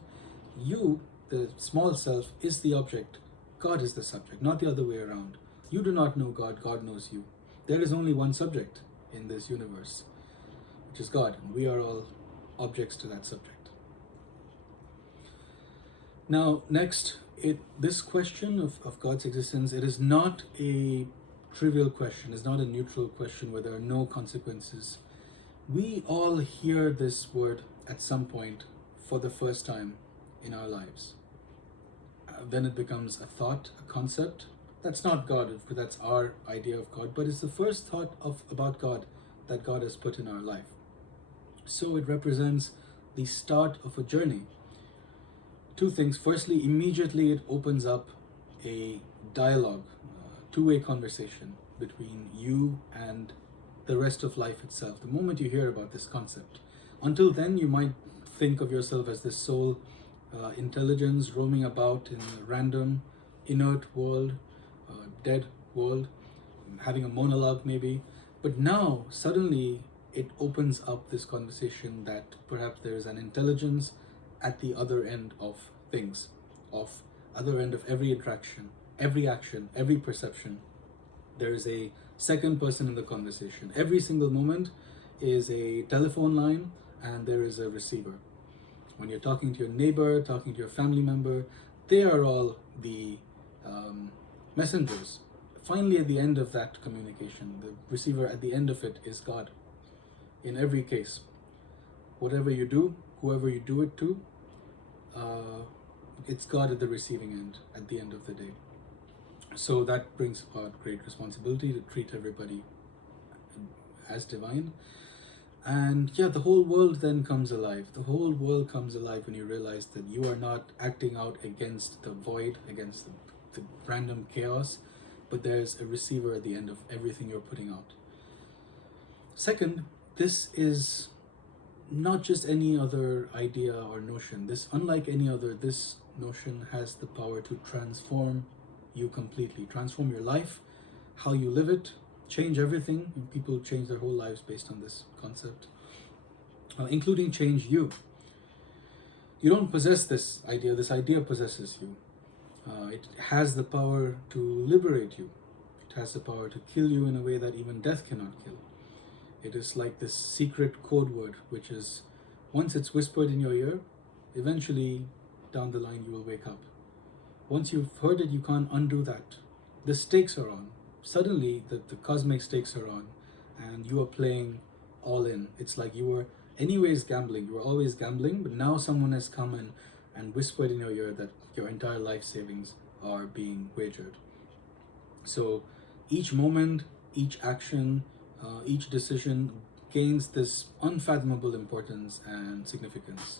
You, the small self, is the object. God is the subject, not the other way around. You do not know God, God knows you. There is only one subject in this universe, which is God, and we are all objects to that subject. Now, next, this question of God's existence, it is not a trivial question, it's not a neutral question where there are no consequences. We all hear this word at some point for the first time in our lives. Then it becomes a thought, a concept. That's not God, because that's our idea of God, but it's the first thought about God that God has put in our life. So it represents the start of a journey. Two things. Firstly, immediately it opens up a dialogue, two-way conversation between you and the rest of life itself, the moment you hear about this concept. Until then, you might think of yourself as this soul intelligence roaming about in a random, inert world, dead world, having a monologue maybe. But now, suddenly, it opens up this conversation that perhaps there is an intelligence at the other end of things, of other end of every interaction, every action, every perception. There is a second person in the conversation. Every single moment is a telephone line and there is a receiver. When you're talking to your neighbor, talking to your family member, they are all the messengers. Finally, at the end of that communication, the receiver at the end of it is God. In every case, whatever you do, whoever you do it to, it's God at the receiving end at the end of the day. So that brings about great responsibility to treat everybody as divine. And yeah, the whole world then comes alive. The whole world comes alive when you realize that you are not acting out against the void, against the random chaos, but there's a receiver at the end of everything you're putting out. Second, this is not just any other idea or notion. This, unlike any other, this notion has the power to transform you completely, transform your life, how you live it, change everything. People change their whole lives based on this concept, including change you. You don't possess this idea possesses you. It has the power to liberate you. It has the power to kill you in a way that even death cannot kill. It is like this secret code word, which is, once it's whispered in your ear, eventually down the line you will wake up. Once you've heard it, you can't undo that. The stakes are on. Suddenly, the cosmic stakes are on, and you are playing all in. It's like you were anyways gambling. You were always gambling, but now someone has come in and whispered in your ear that your entire life savings are being wagered. So each moment, each action, each decision gains this unfathomable importance and significance.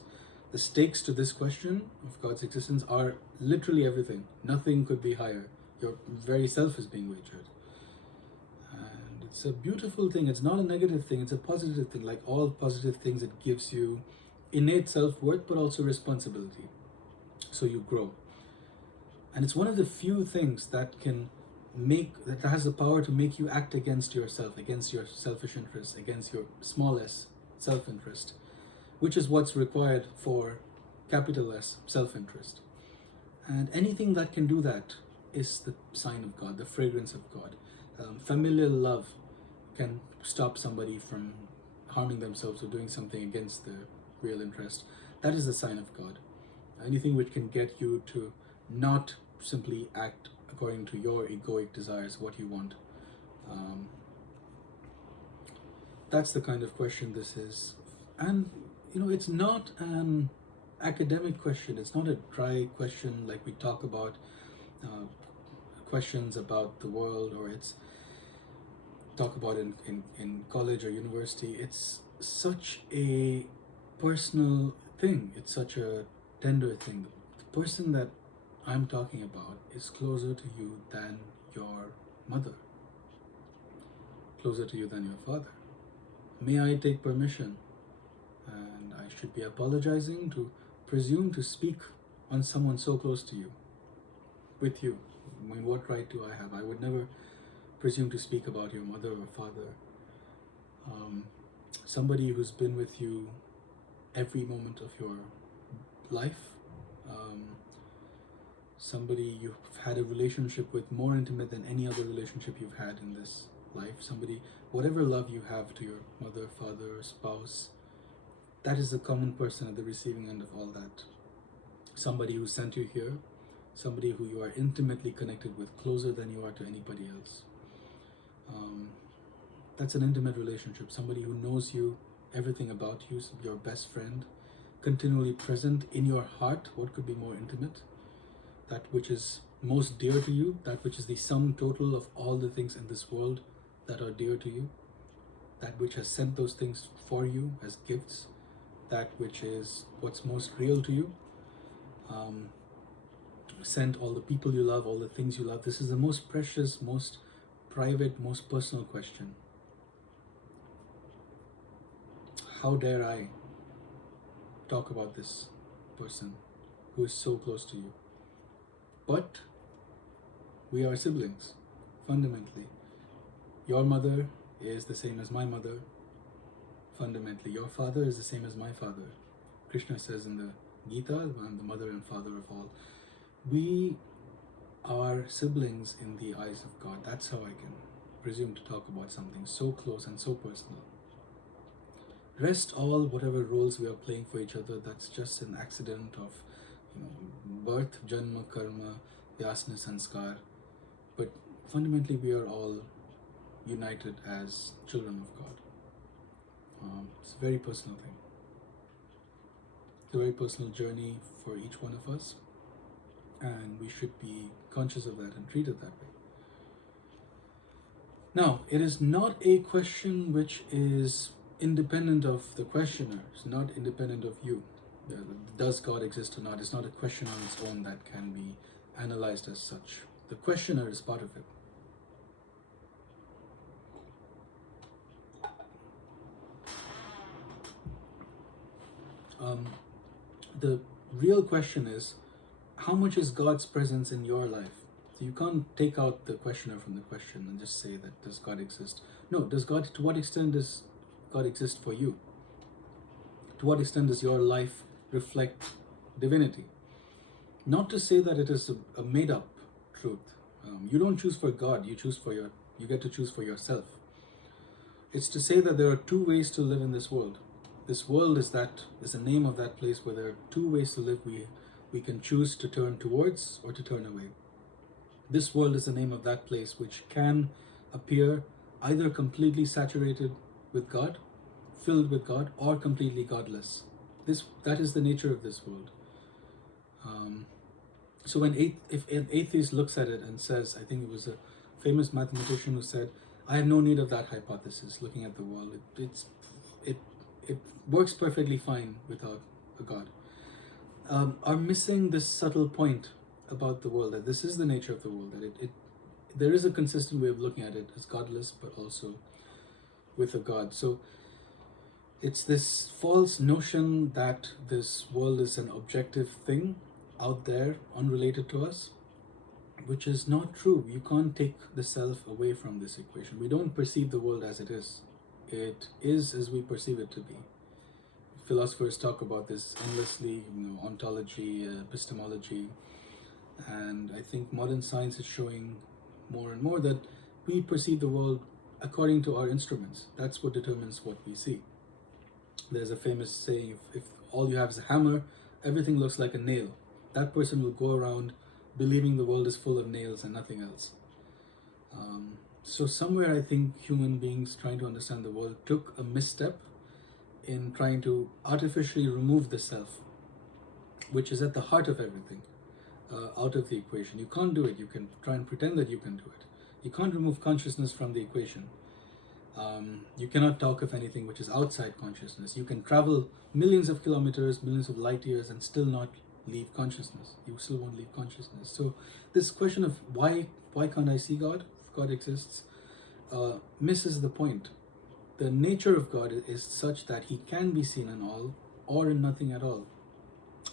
The stakes to this question of God's existence are literally everything. Nothing could be higher. Your very self is being wagered. And it's a beautiful thing. It's not a negative thing. It's a positive thing. Like all positive things, it gives you innate self-worth, but also responsibility. So you grow. And it's one of the few things that has the power to make you act against yourself, against your selfish interest, against your small s, self-interest, which is what's required for capital S, self-interest. And anything that can do that is the sign of God, the fragrance of God. Familial love can stop somebody from harming themselves or doing something against their real interest. That is the sign of God. Anything which can get you to not simply act according to your egoic desires, what you want. That's the kind of question this is. And it's not an academic question. It's not a dry question like we talk about questions about the world, or it's talk about in college or university. It's such a personal thing. It's such a tender thing. The person that I'm talking about is closer to you than your mother, closer to you than your father. May I take permission? And I should be apologizing to presume to speak on someone so close to you, with you. I mean, what right do I have? I would never presume to speak about your mother or father. Somebody who's been with you every moment of your life. Somebody you've had a relationship with more intimate than any other relationship you've had in this life. Somebody, whatever love you have to your mother, father, spouse, that is the common person at the receiving end of all that. Somebody who sent you here, somebody who you are intimately connected with, closer than you are to anybody else. That's an intimate relationship. Somebody who knows you, everything about you, your best friend, continually present in your heart. What could be more intimate? That which is most dear to you, that which is the sum total of all the things in this world that are dear to you, that which has sent those things for you as gifts, that which is what's most real to you, sent all the people you love, all the things you love. This is the most precious, most private, most personal question. how dare I talk about this person who is so close to you? But we are siblings, fundamentally. Your mother is the same as my mother, fundamentally. Your father is the same as my father. Krishna says in the Gita, I'm the mother and father of all. We are siblings in the eyes of God. That's how I can presume to talk about something so close and so personal. Rest all whatever roles we are playing for each other, that's just an accident of birth, janma, karma, vyasana, sanskar. But fundamentally we are all united as children of God. It's a very personal thing. It's a very personal journey for each one of us, and we should be conscious of that and treat it that way. Now, it is not a question which is independent of the questioner. It's not independent of you. Does God exist or not? It's not a question on its own that can be analyzed as such. The questioner is part of it. The real question is, how much is God's presence in your life? So you can't take out the questioner from the question and just say that, does God exist? No, to what extent does God exist for you? To what extent does your life reflect divinity? Not to say that it is a made-up truth. You don't choose for God, you get to choose for yourself. It's to say that there are two ways to live in this world. This world is the name of that place where there are two ways to live. We can choose to turn towards or to turn away. This world is the name of that place which can appear either completely saturated with God, filled with God, or completely godless. That is the nature of this world. So if an atheist looks at it and says, I think it was a famous mathematician who said, I have no need of that hypothesis, looking at the world. It works perfectly fine without a God. Are missing this subtle point about the world, that this is the nature of the world, that there is a consistent way of looking at it as godless, but also with a God. So it's this false notion that this world is an objective thing out there, unrelated to us, which is not true. You can't take the self away from this equation. We don't perceive the world as it is. It is as we perceive it to be. Philosophers talk about this endlessly, ontology, epistemology, and I think modern science is showing more and more that we perceive the world according to our instruments. That's what determines what we see. There's a famous saying, if all you have is a hammer, everything looks like a nail. That person will go around believing the world is full of nails and nothing else. So somewhere I think human beings trying to understand the world took a misstep in trying to artificially remove the self, which is at the heart of everything, out of the equation. You can't do it. You can try and pretend that you can do it. You can't remove consciousness from the equation. You cannot talk of anything which is outside consciousness. You can travel millions of kilometers, millions of light years, and still not leave consciousness. You still won't leave consciousness. So this question of why can't I see God, if God exists, misses the point. The nature of God is such that he can be seen in all or in nothing at all.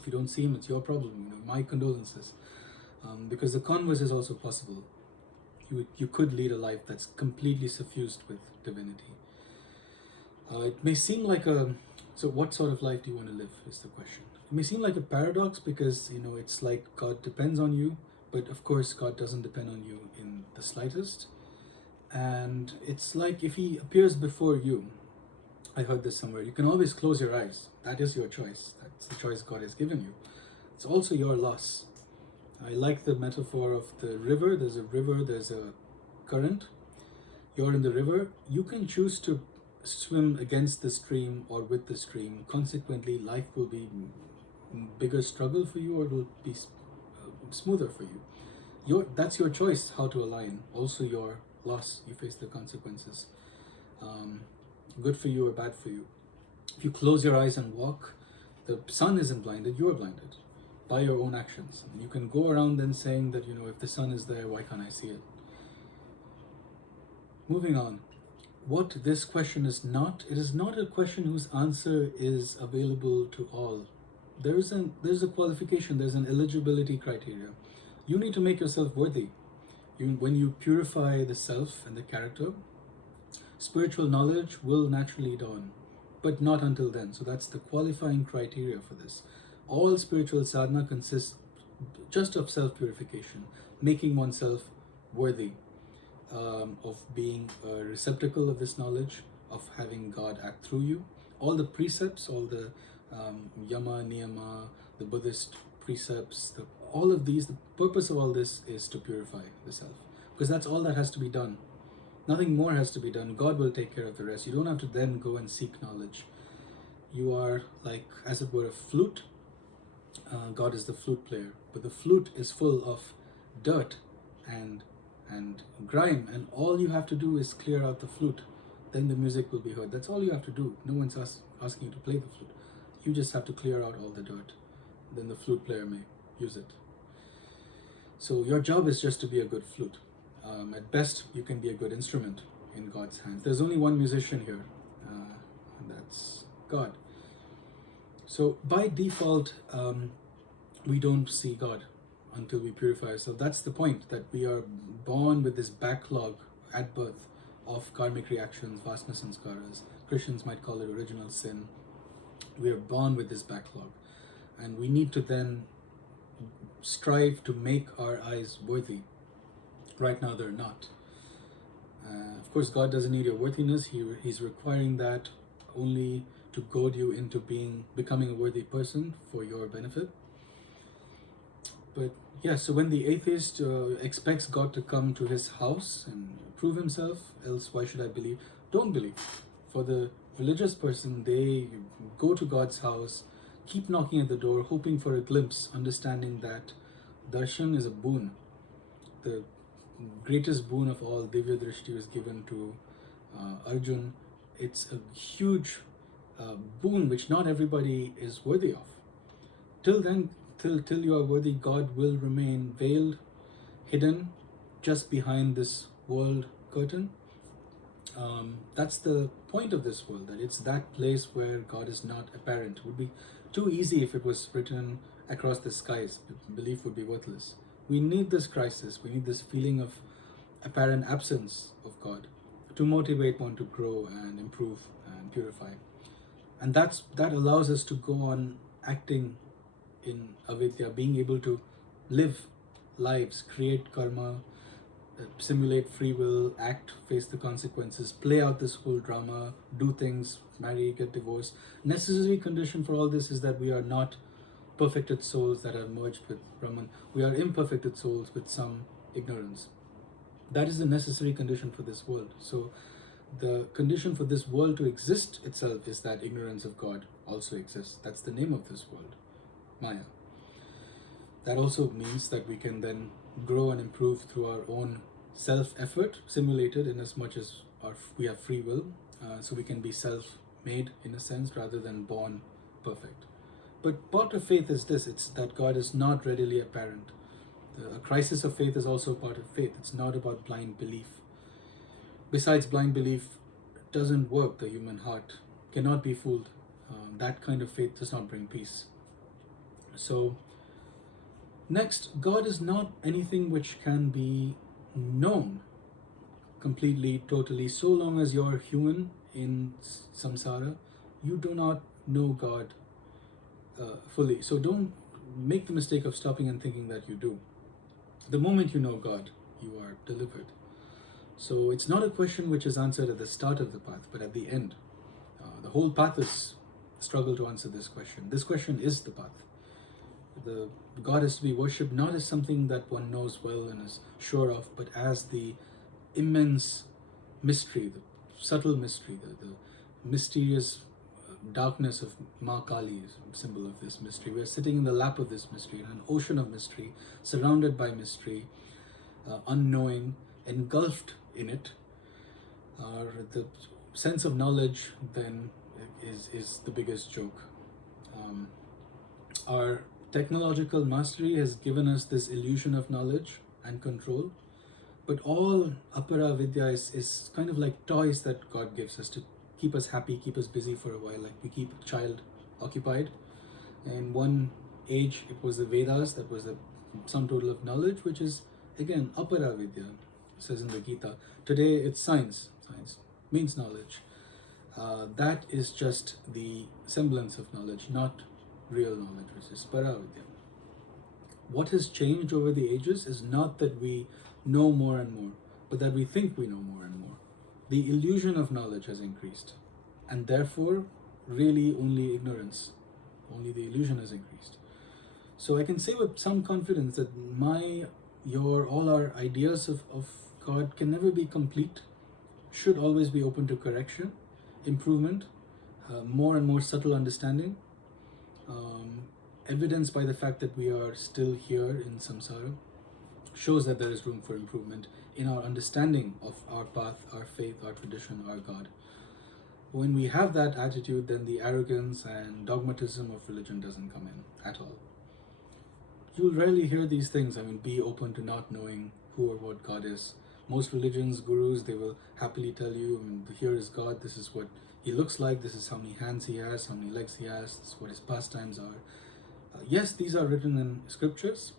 If you don't see him, it's your problem. My condolences. Because the converse is also possible. You could lead a life that's completely suffused with divinity. It may seem like so what sort of life do you want to live is the question. It may seem like a paradox because, it's like God depends on you, but of course God doesn't depend on you in the slightest. And it's like if he appears before you, I heard this somewhere, you can always close your eyes. That is your choice. That's the choice God has given you. It's also your loss. I like the metaphor of the river. There's a river, there's a current. You're in the river. You can choose to swim against the stream or with the stream. Consequently, life will be bigger struggle for you, or it will be smoother for you. That's your choice how to align. Also your loss. You face the consequences. Good for you or bad for you. If you close your eyes and walk, the sun isn't blinded, you are blinded by your own actions. And you can go around then saying that, if the sun is there, why can't I see it? Moving on. what this question is not, it is not a question whose answer is available to all. There's a qualification, there's an eligibility criteria. You need to make yourself worthy. When you purify the self and the character, spiritual knowledge will naturally dawn, but not until then. So that's the qualifying criteria for this. All spiritual sadhana consists just of self purification, making oneself worthy of being a receptacle of this knowledge, of having God act through you. All the precepts, all the yama, niyama, the Buddhist precepts, all of these, the purpose of all this is to purify the self. Because that's all that has to be done. Nothing more has to be done. God will take care of the rest. You don't have to then go and seek knowledge. You are like, as it were, a flute. God is the flute player. But the flute is full of dirt and grime, and all you have to do is clear out the flute. Then the music will be heard. That's all you have to do. No one's asking you to play the flute. You just have to clear out all the dirt. Then the flute player may use it. So your job is just to be a good flute. At best, you can be a good instrument in God's hands. There's only one musician here, and that's God. So by default, we don't see God until we purify ourselves. That's the point, that we are born with this backlog at birth of karmic reactions, vasana sanskaras. Christians might call it original sin. We are born with this backlog, and we need to then strive to make our eyes worthy. Right now they're not. Of course, God doesn't need your worthiness. He's requiring that only to goad you into becoming a worthy person for your benefit. But yeah, so when the atheist expects God to come to his house and prove himself, else why should I believe? Don't believe. For the religious person, they go to God's house, keep knocking at the door, hoping for a glimpse, understanding that darshan is a boon. The greatest boon of all, Divya Drishti, was given to Arjun. It's a huge boon which not everybody is worthy of. Till then, till you are worthy, God will remain veiled, hidden, just behind this world curtain. That's the point of this world, that it's that place where God is not apparent. It would be too easy if it was written across the skies. Belief would be worthless. We need this crisis, we need this feeling of apparent absence of God to motivate one to grow and improve and purify. And that allows us to go on acting in avidya, being able to live lives, create karma, simulate free will, act, face the consequences, play out this whole drama, do things, marry, get divorced. Necessary condition for all this is that we are not perfected souls that are merged with Brahman. We are imperfected souls with some ignorance. That is the necessary condition for this world. So the condition for this world to exist itself is that ignorance of God also exists. That's the name of this world, Maya. That also means that we can then grow and improve through our own self-effort, simulated in as much as we have free will, so we can be self-made in a sense rather than born perfect. But part of faith is this, it's that God is not readily apparent. A crisis of faith is also part of faith. It's not about blind belief. Besides, blind belief doesn't work. The human heart cannot be fooled. That kind of faith does not bring peace. So, next, God is not anything which can be known completely, totally. So long as you're human in samsara, you do not know God fully. So don't make the mistake of stopping and thinking that you do. The moment you know God, you are delivered. So it's not a question which is answered at the start of the path, but at the end. The whole path is struggle to answer this question. This question is the path. The God is to be worshipped not as something that one knows well and is sure of, but as the immense mystery, the subtle mystery, the mysterious darkness of Ma Kali is a symbol of this mystery. We are sitting in the lap of this mystery, in an ocean of mystery, surrounded by mystery, unknowing, engulfed in it. The sense of knowledge then is the biggest joke. Our technological mastery has given us this illusion of knowledge and control, But all apara vidya is kind of like toys that God gives us to keep us happy, keep us busy for a while, like we keep a child occupied. In one age, it was the Vedas, that was the sum total of knowledge, which is again apara vidya, says in the Gita. Today it's science. Science means knowledge. That is just the semblance of knowledge, not real knowledge, which is para vidya. What has changed over the ages is not that we know more and more, but that we think we know more and more. The illusion of knowledge has increased, and therefore, really only ignorance, only the illusion has increased. So I can say with some confidence that all our ideas of God can never be complete, should always be open to correction, improvement, more and more subtle understanding, evidenced by the fact that we are still here in samsara, shows that there is room for improvement in our understanding of our path, our faith, our tradition, our God. When we have that attitude, then the arrogance and dogmatism of religion doesn't come in at all. You'll rarely hear these things. I mean, be open to not knowing who or what God is. Most religions, gurus, they will happily tell you, here is God, this is what he looks like, this is how many hands he has, how many legs he has, this is what his pastimes are. Yes, these are written in scriptures,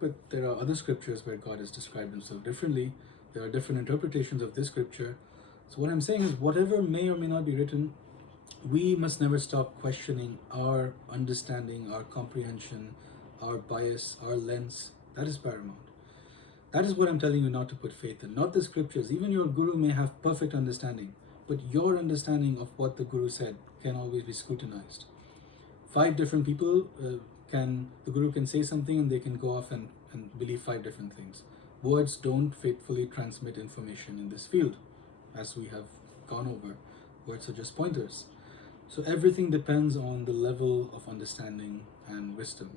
but there are other scriptures where God has described himself differently. There are different interpretations of this scripture. So what I'm saying is, whatever may or may not be written, we must never stop questioning our understanding, our comprehension, our bias, our lens. That is paramount. That is what I'm telling you not to put faith in, not the scriptures. Even your guru may have perfect understanding, but your understanding of what the guru said can always be scrutinized. 5 different people the guru can say something and they can go off and believe 5 different things. Words don't faithfully transmit information in this field, as we have gone over. Words are just pointers. So everything depends on the level of understanding and wisdom.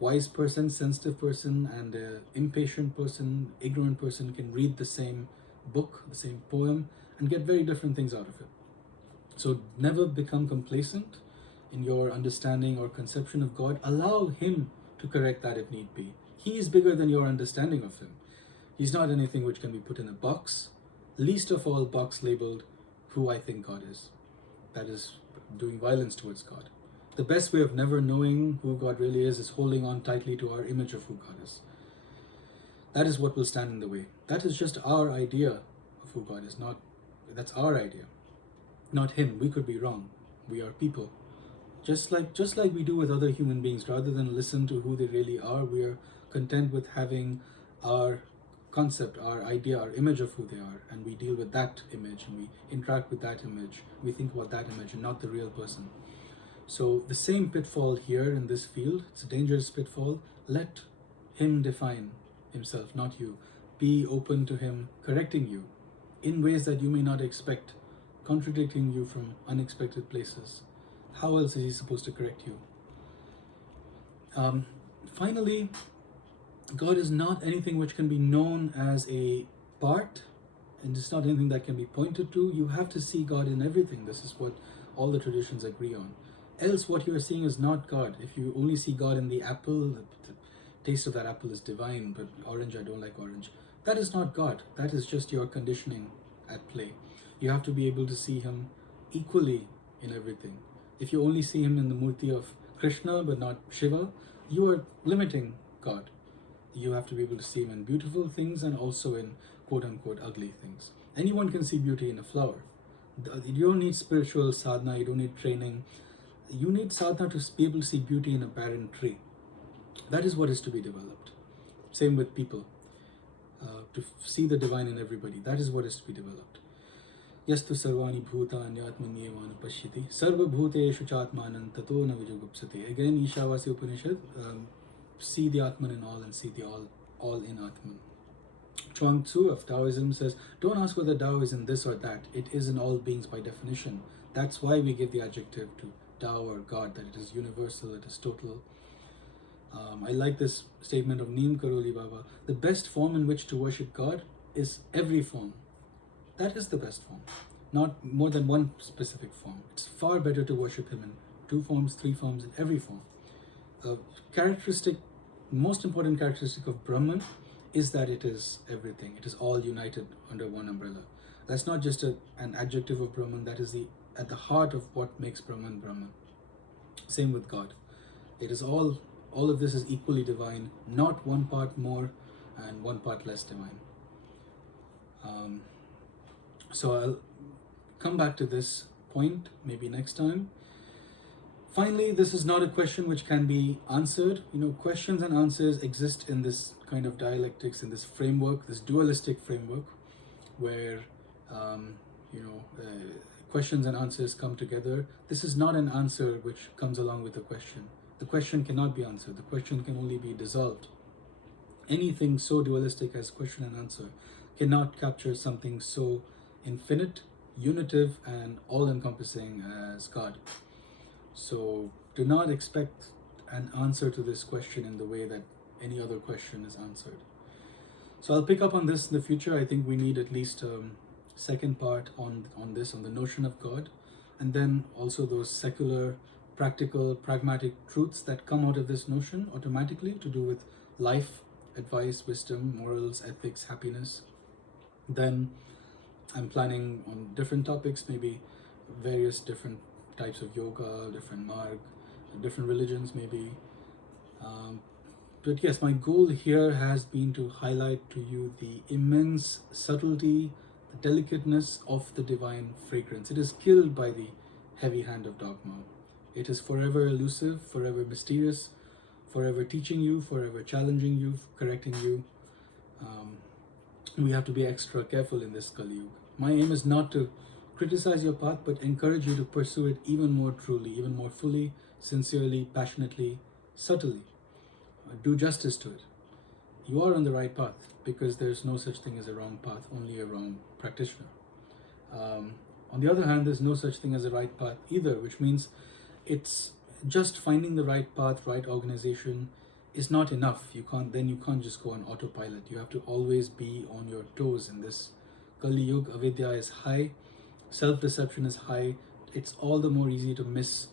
Wise person, sensitive person, and an impatient person, ignorant person can read the same book, the same poem, and get very different things out of it. So never become complacent in your understanding or conception of God. Allow him to correct that if need be. He is bigger than your understanding of him. He's not anything which can be put in a box, least of all box labeled who I think God is. That is doing violence towards God. The best way of never knowing who God really is holding on tightly to our image of who God is. That is what will stand in the way. That is just our idea of who God is. That's our idea, not him. We could be wrong. We are people. Just like we do with other human beings, rather than listen to who they really are, we are content with having our concept, our idea, our image of who they are, and we deal with that image and we interact with that image. We think about that image and not the real person. So the same pitfall here in this field, it's a dangerous pitfall. Let him define himself, not you. Be open to him correcting you in ways that you may not expect, contradicting you from unexpected places. How else is he supposed to correct you? Finally, God is not anything which can be known as a part, and it's not anything that can be pointed to. You have to see God in everything. This is what all the traditions agree on. Else what you are seeing is not God. If you only see God in the apple, the taste of that apple is divine, but orange, I don't like orange. That is not God. That is just your conditioning at play. You have to be able to see him equally in everything. If you only see him in the murti of Krishna but not Shiva, you are limiting God. You have to be able to see him in beautiful things and also in quote-unquote ugly things. Anyone can see beauty in a flower. You don't need spiritual sadhana, you don't need training. You need sadhana to be able to see beauty in a barren tree. That is what is to be developed. Same with people. To see the divine in everybody. That is what is to be developed. Yastu sarvani bhuta anyatmanyevana pashyati sarva bhuteshu chatmanan tato na vijagupsati. Again, Ishavasya Upanishad, see the Atman in all and see the all in Atman. Chuang Tzu of Taoism says, don't ask whether Tao is in this or that. It is in all beings by definition. That's why we give the adjective to Tao or God, that it is universal, it is total. I like this statement of Neem Karoli Baba. The best form in which to worship God is every form. That is the best form, not more than one specific form. It's far better to worship him in 2 forms, 3 forms, in every form. Most important characteristic of Brahman is that it is everything. It is all united under one umbrella. That's not just an adjective of Brahman, that is at the heart of what makes Brahman Brahman. Same with God. It is all of this is equally divine, not one part more and one part less divine. So I'll come back to this point maybe next time. Finally, this is not a question which can be answered. Questions and answers exist in this kind of dialectics, in this framework, this dualistic framework, where um, you know uh, questions and answers come together. This is not an answer which comes along with a question. The question cannot be answered. The question can only be dissolved. Anything so dualistic as question and answer cannot capture something so infinite, unitive, and all-encompassing as God. So do not expect an answer to this question in the way that any other question is answered. So I'll pick up on this in the future. I think we need at least second part on this, on the notion of God, and then also those secular, practical, pragmatic truths that come out of this notion automatically to do with life, advice, wisdom, morals, ethics, happiness. Then I'm planning on different topics, maybe various different types of yoga, different marg, different religions maybe. But yes, my goal here has been to highlight to you the immense subtlety, the delicateness of the divine fragrance. It is killed by the heavy hand of dogma. It is forever elusive, forever mysterious, forever teaching you, forever challenging you, correcting you. We have to be extra careful in this Kali Yuga. My aim is not to criticize your path, but encourage you to pursue it even more truly, even more fully, sincerely, passionately, subtly. Do justice to it. You are on the right path, because there's no such thing as a wrong path, only a wrong practitioner. On the other hand, there's no such thing as a right path either, which means it's just finding the right path, right organization is not enough. You can't just go on autopilot. You have to always be on your toes in this Kali Yuga. Avidya is high, self-deception is high. It's all the more easy to miss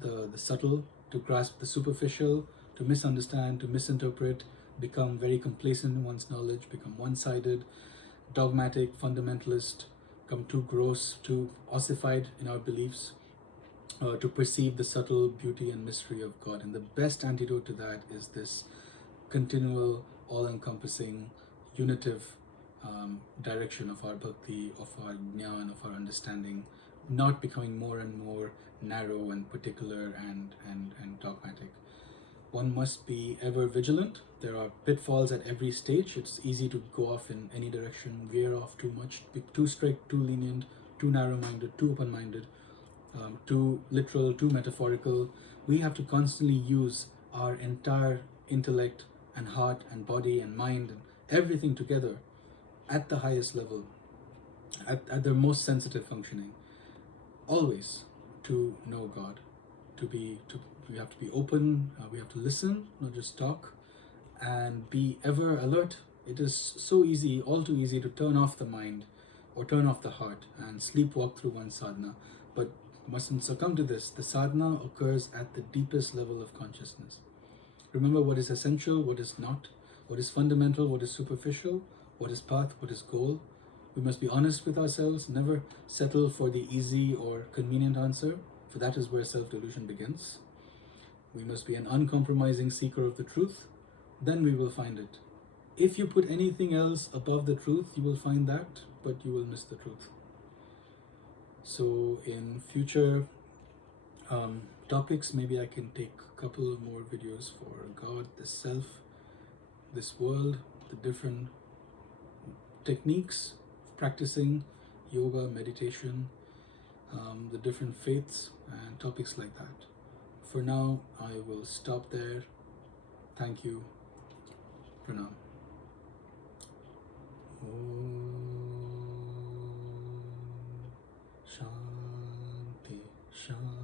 the subtle, to grasp the superficial, to misunderstand, to misinterpret, become very complacent in one's knowledge, become one-sided, dogmatic, fundamentalist, become too gross, too ossified in our beliefs, to perceive the subtle beauty and mystery of God. And the best antidote to that is this continual, all-encompassing, unitive direction of our bhakti, of our jnana, of our understanding, not becoming more and more narrow and particular and dogmatic. One must be ever vigilant. There are pitfalls at every stage. It's easy to go off in any direction, veer off too much, be too strict, too lenient, too narrow-minded, too open-minded, too literal, too metaphorical. We have to constantly use our entire intellect and heart and body and mind and everything together at the highest level, at their most sensitive functioning, always to know God, we have to be open, we have to listen, not just talk, and be ever alert. It is so easy, all too easy, to turn off the mind or turn off the heart and sleepwalk through one sadhana, but mustn't succumb to this. The sadhana occurs at the deepest level of consciousness. Remember what is essential, what is not, what is fundamental, what is superficial, what is path, what is goal. We must be honest with ourselves, never settle for the easy or convenient answer, for that is where self-delusion begins. We must be an uncompromising seeker of the truth, then we will find it. If you put anything else above the truth, you will find that, but you will miss the truth. So in future topics, maybe I can take a couple more videos for God, the self, this world, the different techniques of practicing yoga, meditation, the different faiths and topics like that. For now, I will stop there. Thank you. Pranam. Om Shanti Shanti.